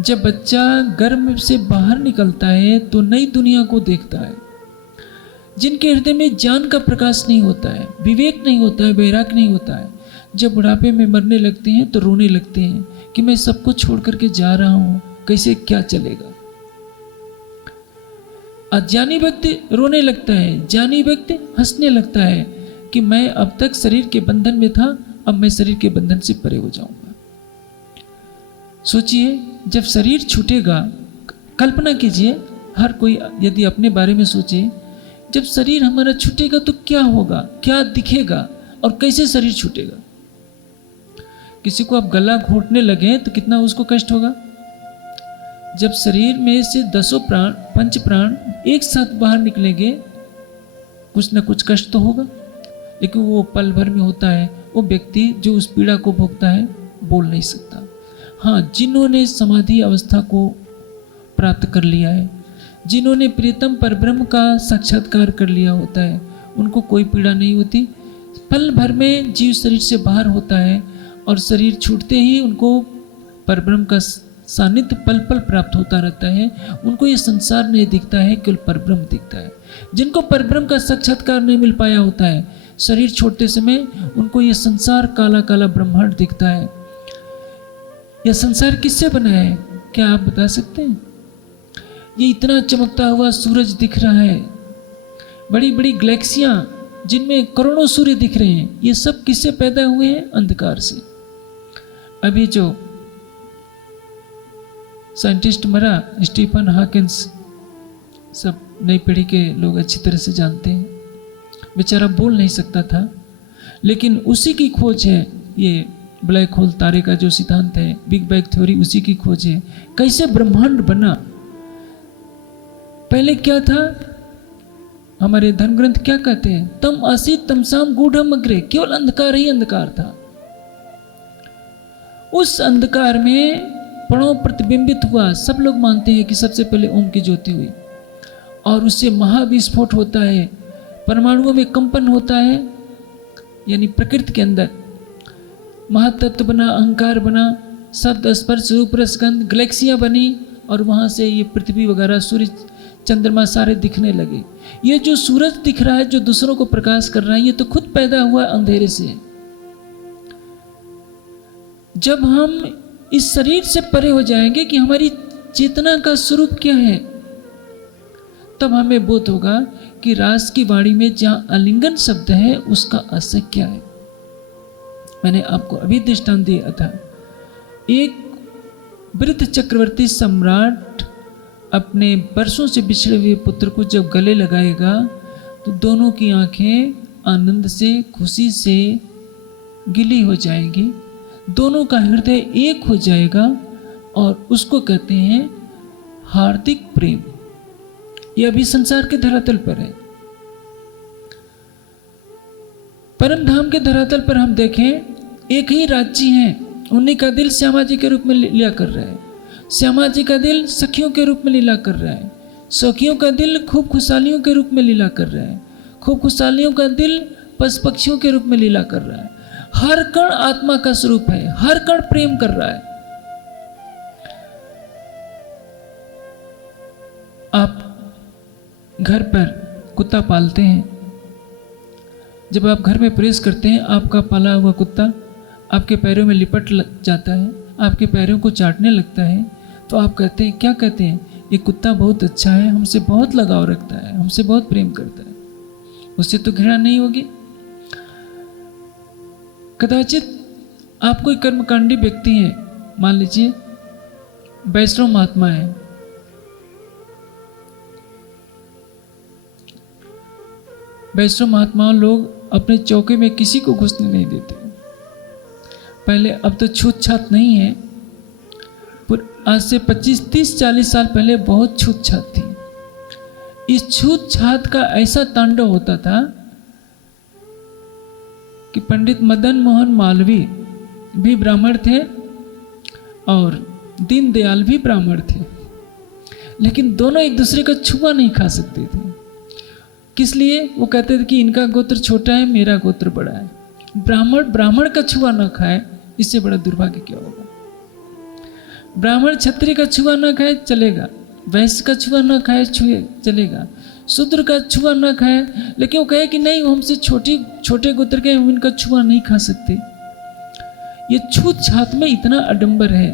जब बच्चा गर्भ से बाहर निकलता है तो नई दुनिया को देखता है। जिनके हृदय में ज्ञान का प्रकाश नहीं होता है, विवेक नहीं होता है, वैराग्य नहीं होता है, जब बुढ़ापे में मरने लगते हैं तो रोने लगते हैं कि मैं सबको छोड़ करके जा रहा हूं, कैसे क्या चलेगा। अज्ञानी व्यक्ति रोने लगता है, ज्ञानी व्यक्ति हंसने लगता है कि मैं अब तक शरीर के बंधन में था, अब मैं शरीर के बंधन से परे हो जाऊंगा। सोचिए, जब शरीर छूटेगा, कल्पना कीजिए, हर कोई यदि अपने बारे में सोचे, जब शरीर हमारा छूटेगा तो क्या होगा, क्या दिखेगा और कैसे शरीर छूटेगा। किसी को आप गला घोटने लगे तो कितना उसको कष्ट होगा। जब शरीर में से 10 प्राण, 5 प्राण एक साथ बाहर निकलेंगे, कुछ ना कुछ कष्ट तो होगा, लेकिन वो पल भर में होता है। वो व्यक्ति जो उस पीड़ा को भोगता है बोल नहीं सकता। हाँ, जिन्होंने समाधि अवस्था को प्राप्त कर लिया है, जिन्होंने प्रियतम परब्रह्म का साक्षात्कार कर लिया होता है, उनको कोई पीड़ा नहीं होती। पल भर में जीव शरीर से बाहर होता है और शरीर छूटते ही उनको परब्रह्म का सानिध्य पल पल प्राप्त होता रहता है। उनको ये संसार नहीं दिखता है, केवल परब्रह्म दिखता है। जिनको परब्रह्म का साक्षात्कार नहीं मिल पाया होता है, शरीर छोड़ते समय उनको ये संसार काला काला ब्रह्मांड दिखता है। यह संसार किससे बना है, क्या आप बता सकते हैं? ये इतना चमकता हुआ सूरज दिख रहा है, बड़ी बड़ी गैलेक्सियां जिनमें करोड़ों सूर्य दिख रहे हैं, ये सब किससे पैदा हुए हैं? अंधकार से। अभी जो साइंटिस्ट मरा, स्टीफन हॉकिंस, सब नई पीढ़ी के लोग अच्छी तरह से जानते हैं। बेचारा बोल नहीं सकता था, लेकिन उसी की खोज है ये ब्लैक होल तारे का जो सिद्धांत है, बिग बैंग थ्योरी, उसी की खोज है। कैसे ब्रह्मांड बना, पहले क्या था? हमारे धर्म ग्रंथ क्या कहते हैं? तम आसीत तमसाम गूढ़म अग्रे, केवल अंधकार ही अंधकार था। उस अंधकार में प्रणव प्रतिबिंबित हुआ। सब लोग मानते हैं कि सबसे पहले ओम की ज्योति हुई और उससे महाविस्फोट होता है, परमाणुओं में कंपन होता है, यानी प्रकृति के अंदर महातत्व बना, अहंकार बना, शब्द स्पर्श रूप रसगंध, गैलेक्सियां बनी और वहां से ये पृथ्वी वगैरह, सूर्य चंद्रमा सारे दिखने लगे। ये जो सूरज दिख रहा है, जो दूसरों को प्रकाश कर रहा है, ये तो खुद पैदा हुआ अंधेरे से। जब हम इस शरीर से परे हो जाएंगे कि हमारी चेतना का स्वरूप क्या है, तब हमें बोध होगा कि रास की वाणी में जहां आलिंगन शब्द है उसका आशय क्या है। मैंने आपको अभी दृष्टांत दिया था। एक वृद्ध चक्रवर्ती सम्राट अपने वर्षों से बिछड़े हुए पुत्र को जब गले लगाएगा तो दोनों की आंखें आनंद से, खुशी से गिली हो जाएंगी, दोनों का हृदय एक हो जाएगा और उसको कहते हैं हार्दिक प्रेम। यह अभी संसार के धरातल पर है। परम धाम के धरातल पर हम देखें, एक ही राज्य है, उन्हीं का दिल श्यामा जी के रूप में लीला कर रहा है, श्यामा जी का दिल सखियों के रूप में लीला कर रहा है, सखियों का दिल खूब खुशहालियों के रूप में लीला कर रहा है, खूब खुशहालियों का दिल पशु पक्षियों के रूप में लीला कर रहा है। हर कण आत्मा का स्वरूप है, हर कण प्रेम कर रहा है। आप घर पर कुत्ता पालते हैं, जब आप घर में प्रवेश करते हैं, आपका पाला हुआ कुत्ता आपके पैरों में लिपट जाता है, आपके पैरों को चाटने लगता है, तो आप कहते हैं, क्या कहते हैं? ये कुत्ता बहुत अच्छा है, हमसे बहुत लगाव रखता है, हमसे बहुत प्रेम करता है। उससे तो घृणा नहीं होगी। कदाचित आप कोई कर्मकांडी व्यक्ति हैं, मान लीजिए वैष्णव महात्मा है, वैष्णव महात्मा लोग अपने चौके में किसी को घुसने नहीं देते। पहले, अब तो छूत छात नहीं है, पर आज से 25, 30, 40 साल पहले बहुत छूत छात थी। इस छूत छात का ऐसा तांडव होता था कि पंडित मदन मोहन मालवीय भी ब्राह्मण थे और दीनदयाल भी ब्राह्मण थे, लेकिन दोनों एक दूसरे का छुआ नहीं खा सकते थे। किस लिए? वो कहते थे कि इनका गोत्र छोटा है, मेरा गोत्र बड़ा है। ब्राह्मण ब्राह्मण का छुआ न खाए, इससे बड़ा दुर्भाग्य क्या होगा? ब्राह्मण क्षत्रिय का छुआ न खाए चलेगा, वैश्य का छुआ न खाए छुए चलेगा, शूद्र का छुआ न खाए, लेकिन वो कहे कि नहीं, वो हमसे छोटे गोत्र के, हम इनका छुआ नहीं खा सकते। ये छूत छात में इतना अडंबर है।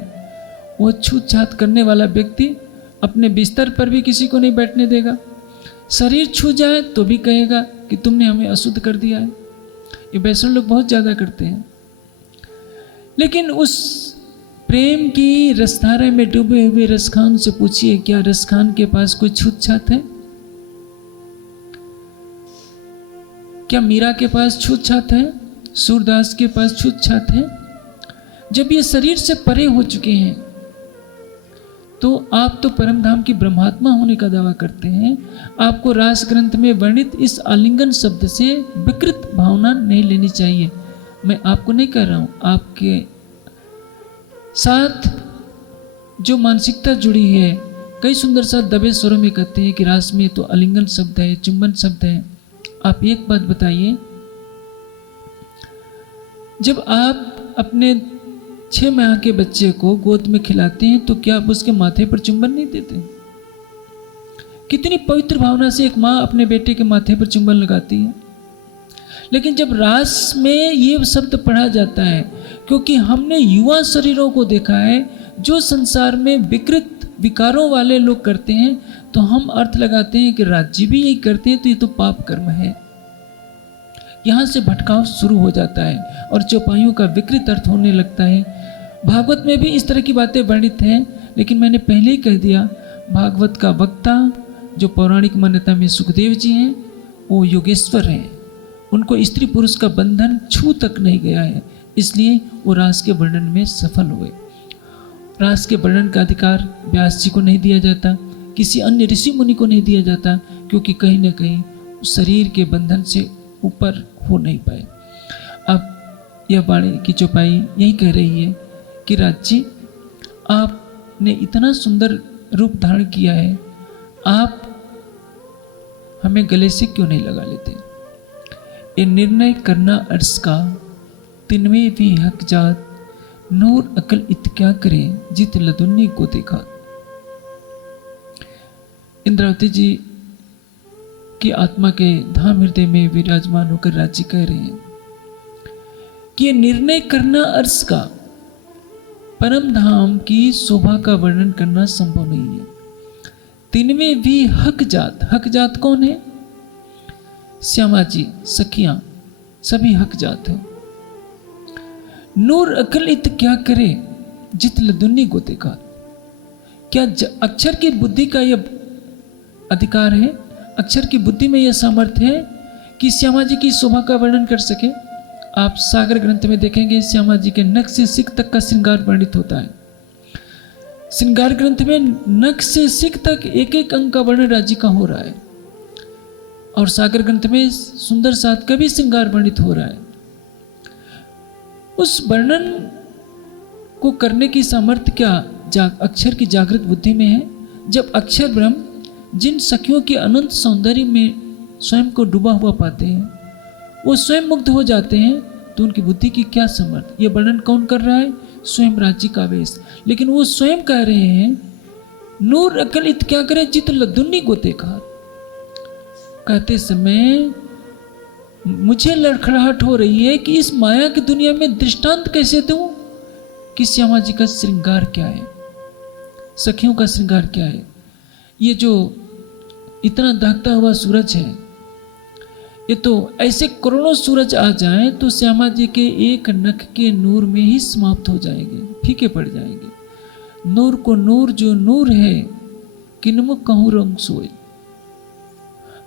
वो छूत छात करने वाला व्यक्ति अपने बिस्तर पर भी किसी को नहीं बैठने देगा। शरीर छू जाए तो भी कहेगा कि तुमने हमें अशुद्ध कर दिया है। ये वैष्णव लोग बहुत ज़्यादा करते हैं। लेकिन उस प्रेम की रसधारा में डूबे हुए रसखान से पूछिए, क्या रसखान के पास कोई छूत छात है? क्या मीरा के पास छूत छात है? सूरदास के पास छूत छात है? जब ये शरीर से परे हो चुके हैं तो आप तो परम धाम की ब्रह्मात्मा होने का दावा करते हैं। आपको रास ग्रंथ में वर्णित इस आलिंगन शब्द से विकृत भावना नहीं लेनी चाहिए। मैं आपको नहीं कह रहा हूं, आपके साथ जो मानसिकता जुड़ी है, कई सुंदर सा दबे स्वरों में कहते हैं कि रास में तो आलिंगन शब्द है, चुंबन शब्द है। आप एक बात बताइए, जब आप अपने 6 माह के बच्चे को गोद में खिलाते हैं तो क्या आप उसके माथे पर चुंबन नहीं देते? कितनी पवित्र भावना से एक माँ अपने बेटे के माथे पर चुंबन लगाती है। लेकिन जब रास में ये शब्द पढ़ा जाता है, क्योंकि हमने युवा शरीरों को देखा है जो संसार में विकृत विकारों वाले लोग करते हैं, तो हम अर्थ लगाते हैं कि राज्य भी यही करते हैं तो ये तो पाप कर्म है। यहाँ से भटकाव शुरू हो जाता है और चौपाइयों का विकृत अर्थ होने लगता है। भागवत में भी इस तरह की बातें वर्णित हैं, लेकिन मैंने पहले ही कह दिया, भागवत का वक्ता जो पौराणिक मान्यता में सुखदेव जी हैं, वो योगेश्वर हैं। उनको स्त्री पुरुष का बंधन छू तक नहीं गया है, इसलिए वो रास के वर्णन में सफल हुए। रास के वर्णन का अधिकार व्यास जी को नहीं दिया जाता, किसी अन्य ऋषि मुनि को नहीं दिया जाता, क्योंकि कहीं ना कहीं शरीर के बंधन से ऊपर हो नहीं पाए। अब यह वाणी की चौपाई यही कह रही है कि राज्य, आपने इतना सुंदर रूप धारण किया है, आप हमें गले से क्यों नहीं लगा लेते? ये निर्णय करना अर्श का, तिनवे भी हक जात, नूर अकल इत क्या करे, जित लदुन्नी को देखा। इंद्रावती जी की आत्मा के धाम हृदय में विराजमान होकर राज्य कह रहे हैं कि ये निर्णय करना अर्श का, परम धाम की शोभा का वर्णन करना संभव नहीं है। तिनमें भी हक जात, हक जात कौन है? श्यामा जी, सखियां, सभी हक जात है। नूर अकल इत क्या करे, जित लदुन्नी को देखा। क्या अक्षर की बुद्धि का यह अधिकार है, अक्षर की बुद्धि में यह सामर्थ्य है कि श्यामा जी की शोभा का वर्णन कर सके? आप सागर ग्रंथ में देखेंगे श्यामा जी के नख से सिख तक का श्रृंगार वर्णित होता है। श्रृंगार ग्रंथ में नख से सिख तक एक एक अंग का वर्णन राज्य का हो रहा है, और सागर ग्रंथ में सुंदर सात का भी श्रृंगार वर्णित हो रहा है। उस वर्णन को करने की सामर्थ्य क्या अक्षर की जागृत बुद्धि में है? जब अक्षर ब्रह्म जिन सखियों के अनंत सौंदर्य में स्वयं को डूबा हुआ पाते हैं, वो स्वयं मुग्ध हो जाते हैं, तो उनकी बुद्धि की क्या समर्थ? ये वर्णन कौन कर रहा है? स्वयं राज्य का वेश। लेकिन वो स्वयं कह रहे हैं, नूर अकल इत क्या करे, जित लदुन्नी को देखा। कहते समय मुझे लड़खड़ाहट हो रही है कि इस माया की दुनिया में दृष्टांत कैसे दूं कि श्यामा जी का श्रृंगार क्या है, सखियों का श्रृंगार क्या है। ये जो इतना दहकता हुआ सूरज है, ये तो ऐसे करोड़ों सूरज आ जाएं तो श्यामा जी के एक नख के नूर में ही समाप्त हो जाएंगे, फीके पड़ जाएंगे। नूर को नूर जो नूर है, किनमुख कहूँ रंग सोए।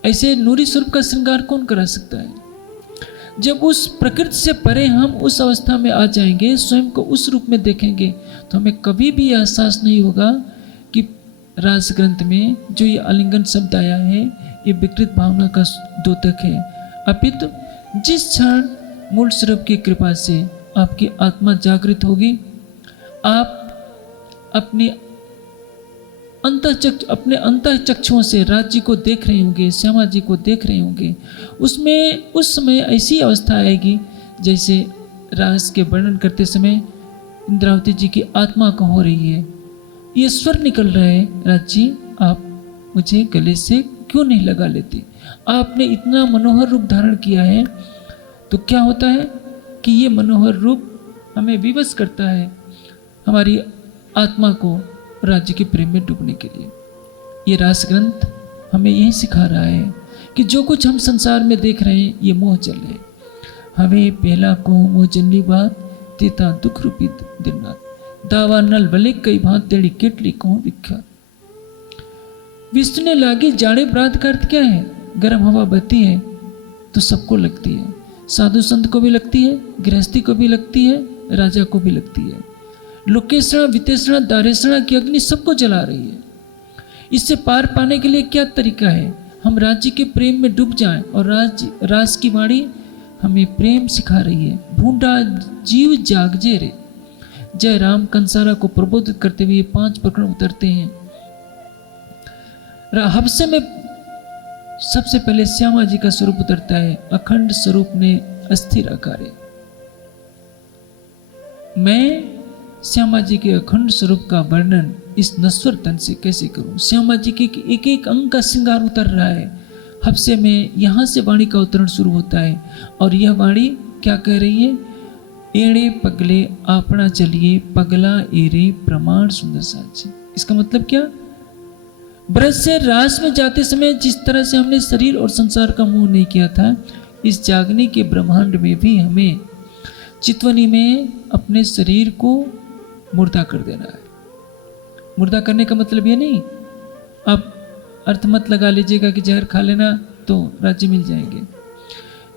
ऐसे नूरी स्वरूप का श्रृंगार कौन करा सकता है? जब उस प्रकृति से परे हम उस अवस्था में आ जाएंगे, स्वयं को उस रूप में देखेंगे, तो हमें कभी भी एहसास नहीं होगा कि रास ग्रंथ में जो ये आलिंगन शब्द आया है, ये विकृत भावना का द्योतक है। अपितु जिस क्षण मूल स्वरूप की कृपा से आपकी आत्मा जागृत होगी, आप अपने अंतःचक्षुओं से राज्य को देख रहे होंगे, श्यामा जी को देख रहे होंगे। उसमें उस समय ऐसी अवस्था आएगी जैसे रास के वर्णन करते समय इंद्रावती जी की आत्मा को हो रही है। ये स्वर निकल रहे हैं, राज्य आप मुझे गले से क्यों नहीं लगा लेते? आपने इतना मनोहर रूप धारण किया है, तो क्या होता है कि ये मनोहर रूप हमें विवश करता है, हमारी आत्मा को राज्य के प्रेम में डूबने के लिए। ये रास ग्रंथ हमें यही सिखा रहा है कि जो कुछ हम संसार में देख रहे हैं, ये मोह जल है। હવે પહેલા કહું હું જનની વાત, તેતા દુઃખ રૂપી દિનરાત, दावा नल भले कई भांत तेरी केटली कहूं विख्यात। विष्णु ने लागी जाड़े प्रात का अर्थ क्या है? गर्म हवा बहती है तो सबको लगती है, साधु संत को भी लगती है, गृहस्थी को भी लगती है, राजा को भी लगती है। लोकेशणा वितेषणा दारेषणा की अग्नि सबको जला रही है। इससे पार पाने के लिए क्या तरीका है? हम राज्य के प्रेम में डूब जाएं और राज की वाणी हमें प्रेम सिखा रही है। भूडा जीव जागजे रे। जय राम कंसारा को प्रबोधित करते हुए 5 प्रकरण उतरते हैं। हबसे में सबसे पहले श्यामा जी का स्वरूप उतरता है। अखंड स्वरूप ने अस्थिर आकारे। मैं श्यामा जी के अखंड स्वरूप का वर्णन इस नश्वर तन से कैसे करूं? श्यामा जी के एक एक अंग का श्रृंगार उतर रहा है। हबसे में यहाँ से वाणी का अवतरण शुरू होता है और यह वाणी क्या कह रही है? एड़े पगले आपना चलिए, पगला एरे प्रमाण सुंदर साची। इसका मतलब क्या? ब्रज से रास में जाते समय जिस तरह से हमने शरीर और संसार का मोह नहीं किया था, इस जागने के ब्रह्मांड में भी हमें चितवनी में अपने शरीर को मुर्दा कर देना है। मुर्दा करने का मतलब ये नहीं, आप अर्थ मत लगा लीजिएगा कि जहर खा लेना तो राज्य मिल जाएंगे।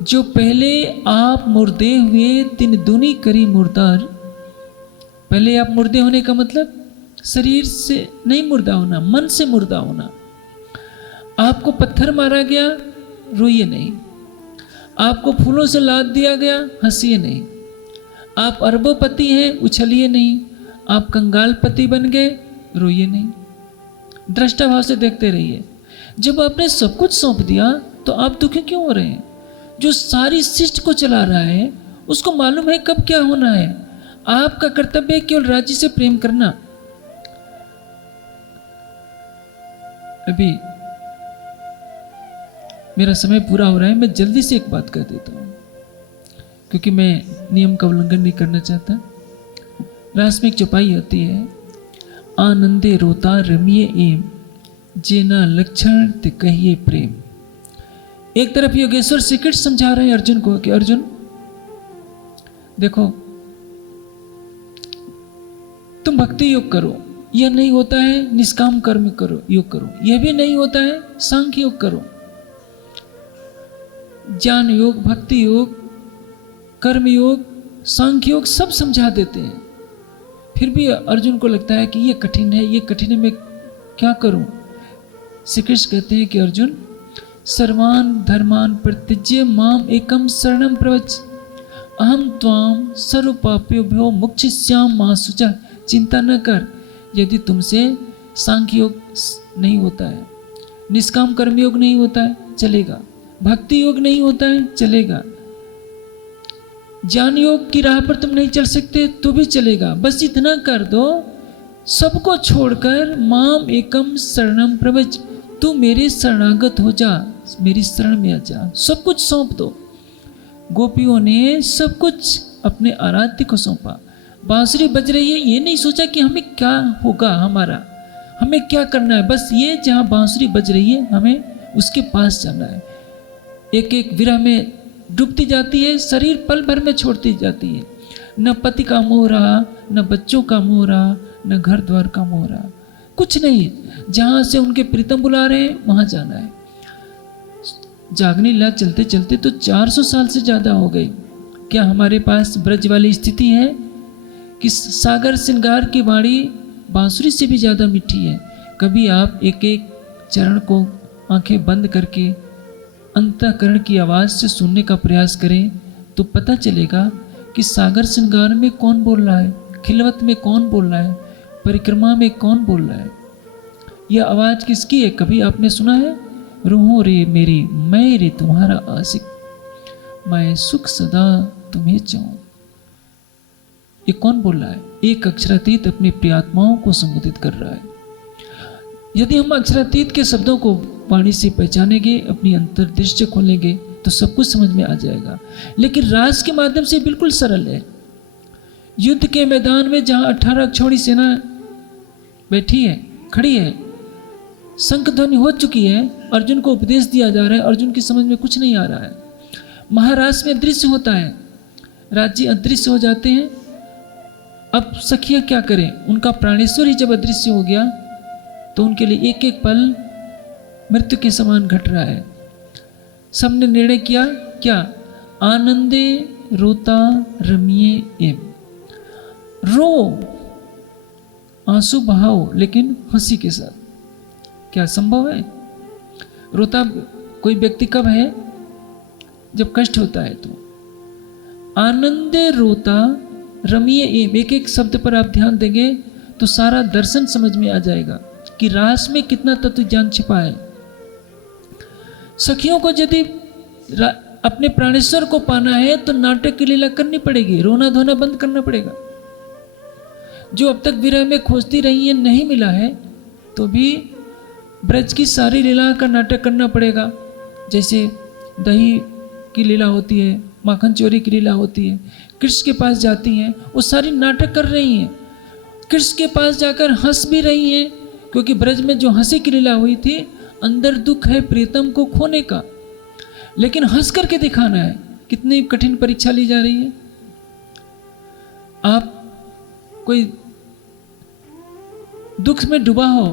जो पहले आप मुर्दे हुए तिन दुनी करी मुर्दार। पहले आप मुर्दे होने का मतलब शरीर से नहीं मुर्दा होना, मन से मुर्दा होना। आपको पत्थर मारा गया, रोइए नहीं। आपको फूलों से लाद दिया गया, हंसिए नहीं। आप अरबोपति हैं, उछलिए नहीं। आप कंगालपति बन गए, रोइए नहीं। दृष्टा भाव से देखते रहिए। जब आपने सब कुछ सौंप दिया तो आप दुखी क्यों हो रहे हैं? जो सारी सृष्टि को चला रहा है उसको मालूम है कब क्या होना है। आपका कर्तव्य है केवल राज्य से प्रेम करना। अभी मेरा समय पूरा हो रहा है, मैं जल्दी से एक बात कह देता हूं क्योंकि मैं नियम का उल्लंघन नहीं करना चाहता। रास में एक चौपाई होती है, आनंदे रोता रमिए एम, जेना लक्षण ते कहिए प्रेम। एक तरफ योगेश्वर श्री कृष्ण समझा रहे हैं अर्जुन को कि अर्जुन देखो, तुम भक्ति योग करो, यह नहीं होता है निष्काम कर्म करो, योग करो, यह भी नहीं होता है सांख्य योग करो। ज्ञान योग, भक्ति योग, कर्म योग, सांख्य योग सब समझा देते हैं। फिर भी अर्जुन को लगता है कि ये कठिन है, ये कठिन है, मैं क्या करूं? श्री कृष्ण कहते हैं कि अर्जुन सर्वान धर्मान प्रत्यज्य माम एकम शरणम प्रवच, अहम त्वाम सर्व पापेभ्यो मुक्षिष्याम मा शुचः। चिंता न कर, यदि तुमसे सांख्य योग नहीं होता है, निष्काम कर्म योग नहीं होता है, चलेगा। भक्ति योग नहीं होता है, चलेगा। ज्ञान योग की राह पर तुम नहीं चल सकते तो भी चलेगा। बस इतना कर दो, सबको छोड़कर माम एकम शरणम प्रवच, तू मेरे शरणागत हो जा, मेरी शरण में आ जा, सब कुछ सौंप दो। गोपियों ने सब कुछ अपने आराध्य को सौंपा। बांसुरी बज रही है, ये नहीं सोचा कि हमें क्या होगा, हमें क्या करना है। बस ये जहाँ बांसुरी बज रही है हमें उसके पास जाना है। एक एक विरह में डूबती जाती है, शरीर पल भर में छोड़ती जाती है। न पति का मोह रहा, न बच्चों का मोह रहा, न घर द्वार का मोह रहा, कुछ नहीं। जहाँ से उनके प्रीतम बुला रहे हैं वहाँ जाना है। जागने ला चलते चलते तो 400 साल से ज़्यादा हो गए। क्या हमारे पास ब्रज वाली स्थिति है कि सागर श्रृंगार की वाणी बांसुरी से भी ज़्यादा मीठी है? कभी आप एक एक चरण को आंखें बंद करके अंतःकरण की आवाज़ से सुनने का प्रयास करें तो पता चलेगा कि सागर श्रृंगार में कौन बोल रहा है, खिलवत में कौन बोल रहा है, परिक्रमा में कौन बोल रहा है। यह आवाज़ किसकी है? कभी आपने सुना है? रूहों रे मेरी, मैं रे तुम्हारा आशिक, मैं सुख सदा तुम्हें चाहूं। ये कौन बोल रहा है? एक अक्षरातीत अपनी प्रियात्माओं को संबोधित कर रहा है। यदि हम अक्षरातीत के शब्दों को वाणी से पहचानेंगे, अपनी अंतर्दृष्टि खोलेंगे तो सब कुछ समझ में आ जाएगा। लेकिन रास के माध्यम से बिल्कुल सरल है। युद्ध के मैदान में जहां 18 अक्षौणी सेना बैठी है, खड़ी है, शंख ध्वनि हो चुकी है, अर्जुन को उपदेश दिया जा रहा है, अर्जुन की समझ में कुछ नहीं आ रहा है। महाराज में अदृश्य होता है, राज्य अदृश्य हो जाते हैं। अब सखियां क्या करें, उनका प्राणेश्वर ही जब अदृश्य हो गया तो उनके लिए एक एक पल मृत्यु के समान घट रहा है। सबने निर्णय किया क्या, आनंदे रोता रमिए एम, रो आंसू बहाओ लेकिन हंसी के साथ। क्या संभव है? रोता कोई व्यक्ति कब है, जब कष्ट होता है। तो आनंदे रोता रमिए एम, एक एक शब्द पर आप ध्यान देंगे तो सारा दर्शन समझ में आ जाएगा कि रास में कितना तत्व ज्ञान छिपा है। सखियों को यदि अपने प्राणेश्वर को पाना है तो नाटक की लीला करनी पड़ेगी, रोना धोना बंद करना पड़ेगा। जो अब तक विरह में खोजती रही है, नहीं मिला है तो भी ब्रज की सारी लीला का नाटक करना पड़ेगा। जैसे दही की लीला होती है, माखन चोरी की लीला होती है, कृष्ण के पास जाती हैं, वो सारी नाटक कर रही हैं। कृष्ण के पास जाकर हंस भी रही हैं, क्योंकि ब्रज में जो हंसी की लीला हुई थी, अंदर दुख है प्रीतम को खोने का, लेकिन हंस करके दिखाना है। कितनी कठिन परीक्षा ली जा रही है। आप कोई दुख में डूबा हो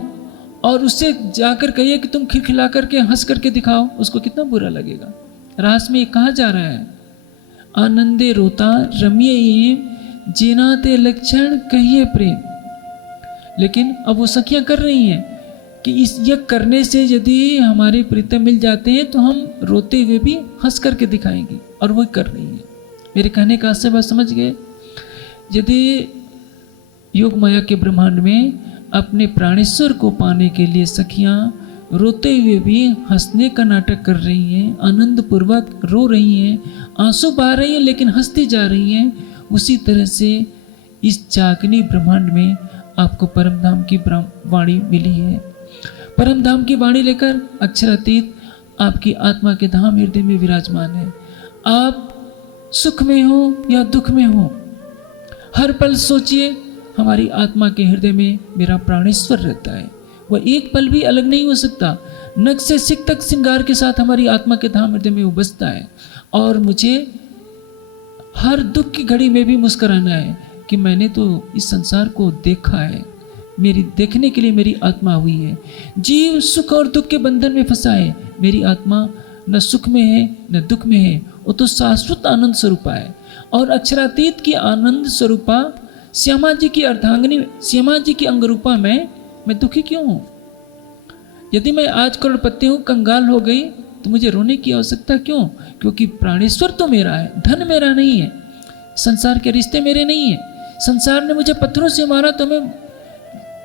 और उससे जाकर कहिए कि तुम खिलखिला करके हंस करके दिखाओ, उसको कितना बुरा लगेगा। रास में कहा जा रहा है, आनंदे रोता रमिए जीनाते लक्षण कहिए प्रेम। लेकिन अब वो सखियां कर रही हैं कि इस यज्ञ करने से यदि हमारे प्रीतम मिल जाते हैं तो हम रोते हुए भी हंस करके दिखाएंगे, और वो कर रही है। मेरे कहने का आशय बात समझ गए। यदि योग माया के ब्रह्मांड में अपने प्राणेश्वर को पाने के लिए सखियां रोते हुए भी हंसने का नाटक कर रही हैं, आनंद पूर्वक रो रही हैं, आंसू बहा रही हैं, लेकिन हंसती जा रही हैं, उसी तरह से इस जागनी ब्रह्मांड में आपको परमधाम की वाणी मिली है। परमधाम की वाणी लेकर अक्षरातीत आपकी आत्मा के धाम हृदय में विराजमान है। आप सुख में हो या दुख में हो, हर पल सोचिए हमारी आत्मा के हृदय में मेरा प्राणेश्वर रहता है। वह एक पल भी अलग नहीं हो सकता। नख से सिक तक श्रृंगार के साथ हमारी आत्मा के धाम हृदय में वो बसता है। और मुझे हर दुख की घड़ी में भी मुस्कुराना है कि मैंने तो इस संसार को देखा है, मेरी देखने के लिए मेरी आत्मा हुई है। जीव सुख और दुख के बंधन में फंसा है, मेरी आत्मा न सुख में है न दुख में है, वो तो शाश्वत आनंद स्वरूपा है। और अक्षरातीत की आनंद स्वरूपा श्यामा जी की अर्धांगिनी, श्यामा जी की अंगरूपा में मैं दुखी क्यों हूँ? यदि मैं आज करोड़पति हूँ, कंगाल हो गई, तो मुझे रोने की आवश्यकता क्यों? क्योंकि प्राणेश्वर तो मेरा है, धन मेरा नहीं है, संसार के रिश्ते मेरे नहीं है। संसार ने मुझे पत्थरों से मारा तो मैं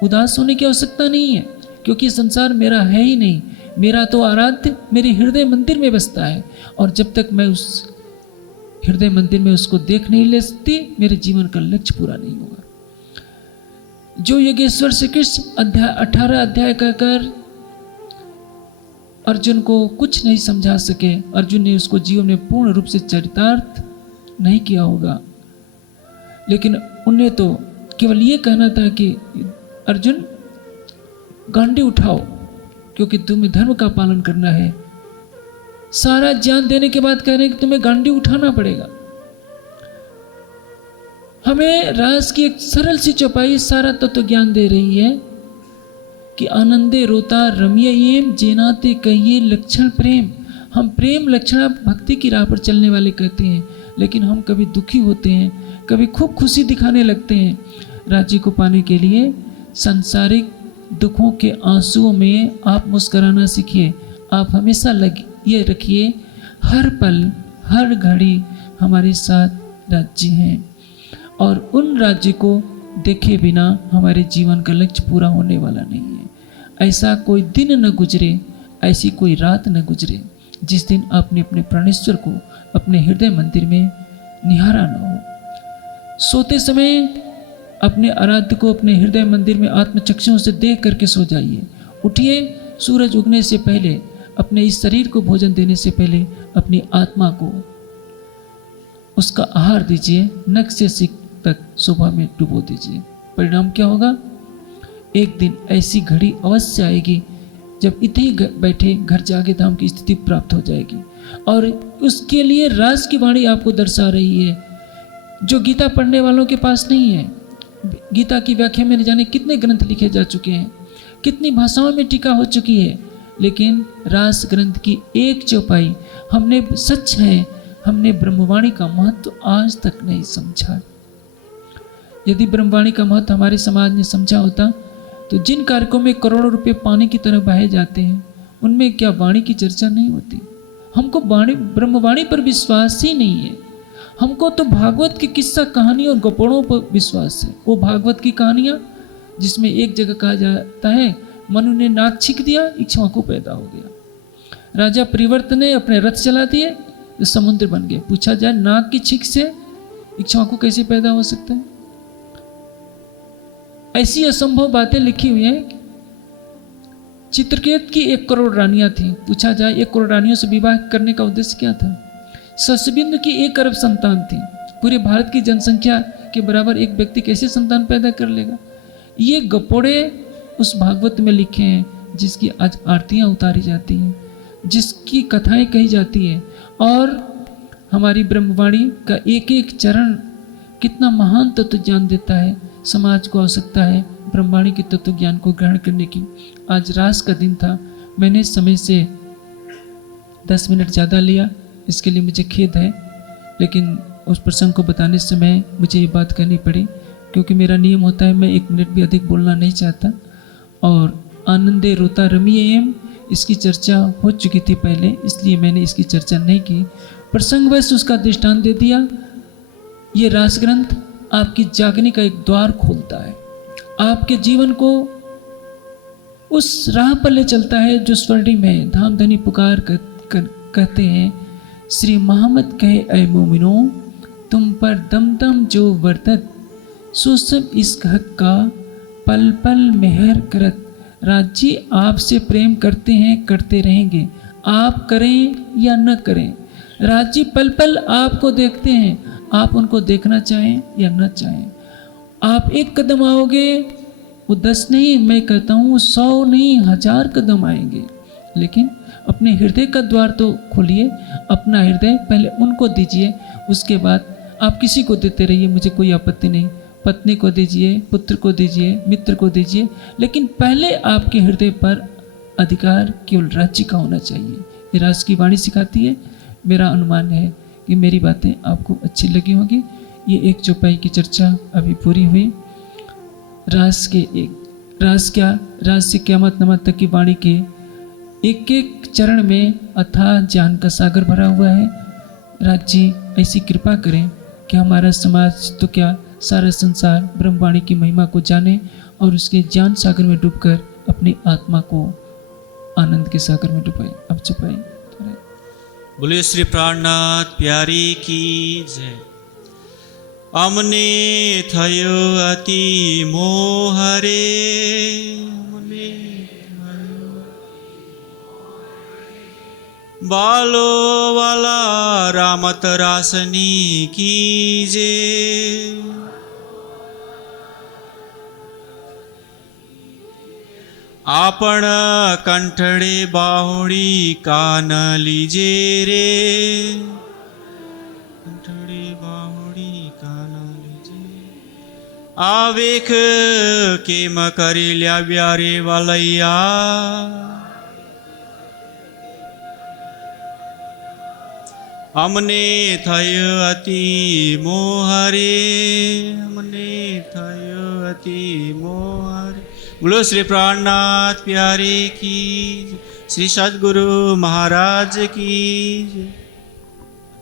उदास होने की आवश्यकता नहीं है, क्योंकि संसार मेरा है ही नहीं। मेरा तो आराध्य मेरे हृदय मंदिर में बसता है, और जब तक मैं उस हृदय मंदिर में उसको देख नहीं ले सकती, मेरे जीवन का लक्ष्य पूरा नहीं होगा। जो योगेश्वर श्री कृष्ण 18 अध्याय कहकर अर्जुन को कुछ नहीं समझा सके, अर्जुन ने उसको जीवन में पूर्ण रूप से चरितार्थ नहीं किया होगा, लेकिन उन्हें तो केवल ये कहना था कि अर्जुन गांडी उठाओ, क्योंकि तुम्हें धर्म का पालन करना है। सारा ज्ञान देने के बाद कह रहे हैं कि तुम्हें गांडी उठाना पड़ेगा। हमें रास की एक सरल सी चौपाई सारा तत्व ज्ञान दे रही है कि आनंदे रोता रमिये जेनाते कहिए लक्षण प्रेम। हम प्रेम लक्षण भक्ति की राह पर चलने वाले कहते हैं, लेकिन हम कभी दुखी होते हैं, कभी खूब खुशी दिखाने लगते हैं। राज्य को पाने के लिए सांसारिक दुखों के आंसुओं में आप मुस्कुराना सीखिए। आप हमेशा ये रखिए, हर पल हर घड़ी हमारे साथ राज्य हैं, और उन राज्य को देखे बिना हमारे जीवन का लक्ष्य पूरा होने वाला नहीं है। ऐसा कोई दिन न गुजरे, ऐसी कोई रात न गुजरे जिस दिन आपने अपने प्राणेश्वर को अपने हृदय मंदिर में निहारा न हो। सोते समय अपने आराध्य को अपने हृदय मंदिर में आत्मचक्षुओं से देख करके सो जाइए। उठिए, सूरज उगने से पहले, अपने इस शरीर को भोजन देने से पहले अपनी आत्मा को उसका आहार दीजिए, नख से सिक तक सुबह में डुबो दीजिए। परिणाम क्या होगा? एक दिन ऐसी घड़ी अवश्य आएगी जब इतने ही बैठे घर जागे धाम की स्थिति प्राप्त हो जाएगी। और उसके लिए राज की वाणी आपको दर्शा रही है, जो गीता पढ़ने वालों के पास नहीं है। गीता की व्याख्या में न जाने कितने ग्रंथ लिखे जा चुके हैं, कितनी भाषाओं में टीका हो चुकी है, लेकिन रास ग्रंथ की एक चौपाई हमने, सच है, हमने ब्रह्मवाणी का महत्व आज तक नहीं समझा। यदि ब्रह्मवाणी का महत्व हमारे समाज ने समझा होता तो जिन कार्यक्रमों में करोड़ों रुपए पानी की तरह बहे जाते हैं उनमें क्या वाणी की चर्चा नहीं होती। हमको वाणी, ब्रह्मवाणी पर विश्वास ही नहीं है। हमको तो भागवत की किस्सा कहानी और गपोड़ों पर विश्वास है। वो भागवत की कहानियाँ जिसमें एक जगह कहा जाता है मनु ने नाक छींक दिया, इक्ष्वाकु पैदा हो गया। राजा परिवर्त ने अपने रथ चला दिए तो समुद्र बन गया। पूछा जाए नाक की छींक से इक्ष्वाकु कैसे पैदा हो सकता है? ऐसी असंभव बातें लिखी हुई हैं। चित्रकेत की 1 करोड़ रानियां थी। पूछा जाए 1 करोड़ रानियों से विवाह करने का उद्देश्य क्या था? ससबिंदु की 1 अरब संतान थी। पूरे भारत की जनसंख्या के बराबर एक व्यक्ति कैसे संतान पैदा कर लेगा? ये गपोड़े उस भागवत में लिखे हैं जिसकी आज आरतियाँ उतारी जाती हैं, जिसकी कथाएं कही जाती हैं, और हमारी ब्रह्मवाणी का एक एक चरण कितना महान तत्व ज्ञान देता है। समाज को आवश्यकता है ब्रह्मवाणी के तत्व ज्ञान को ग्रहण करने की। आज रास का दिन था, मैंने समय से 10 मिनट ज़्यादा लिया, इसके लिए मुझे खेद है, लेकिन उस प्रसंग को बताने समय मुझे ये बात करनी पड़ी क्योंकि मेरा नियम होता है मैं 1 मिनट भी अधिक बोलना नहीं चाहता। और आनंदे रोता रमियेम इसकी चर्चा हो चुकी थी पहले, इसलिए मैंने इसकी चर्चा नहीं की। प्रसंगवश उसका दृष्टांत दे दिया। ये रास ग्रंथ आपकी जागने का एक द्वार खोलता है, आपके जीवन को उस राह पर ले चलता है जो स्वर्णिम है। धाम धनी पुकार कहते हैं, श्री मोहम्मद कहे ऐ मोमिनो तुम पर दम दम जो वर्तत, सो सब इस हक का पल पल मेहर करत। राज्य आपसे प्रेम करते हैं, करते रहेंगे, आप करें या न करें। राज्य पल पल आपको देखते हैं, आप उनको देखना चाहें या न चाहें। आप 1 कदम आओगे, वो 10 नहीं, मैं कहता हूँ 100 नहीं 1000 कदम आएंगे। लेकिन अपने हृदय का द्वार तो खोलिए, अपना हृदय पहले उनको दीजिए, उसके बाद आप किसी को देते रहिए, मुझे कोई आपत्ति नहीं। पत्नी को दीजिए, पुत्र को दीजिए, मित्र को दीजिए, लेकिन पहले आपके हृदय पर अधिकार केवल राज्य का होना चाहिए। ये रास की वाणी सिखाती है। मेरा अनुमान है कि मेरी बातें आपको अच्छी लगी होगी। ये 1 चौपाई की चर्चा अभी पूरी हुई। रास से क़यामत नमत तक की वाणी के एक एक चरण में अथाह ज्ञान का सागर भरा हुआ है। राज्य ऐसी कृपा करें कि हमारा समाज तो क्या सारा संसार ब्रह्मवाणी की महिमा को जाने और उसके ज्ञान सागर में डूबकर अपनी आत्मा को आनंद के सागर में डुबाए। अब चुपाई बोले श्री प्राणनाथ प्यारी की जय। अमने थयो अति मोह रे, अमने बालो वाला रामत रासनी कीजे। आपण कंठड़े बाहुड़ी कान लीजे रे, कंठड़े बाहुड़ी कान लीजे। आवेख केम करी लिया ब्यारे वालैया, अमने थयो अति मोह रे, अमने थयो अति मोह रे। बोलो श्री प्राणनाथ प्यारे की, श्री सद्गुरु महाराज की।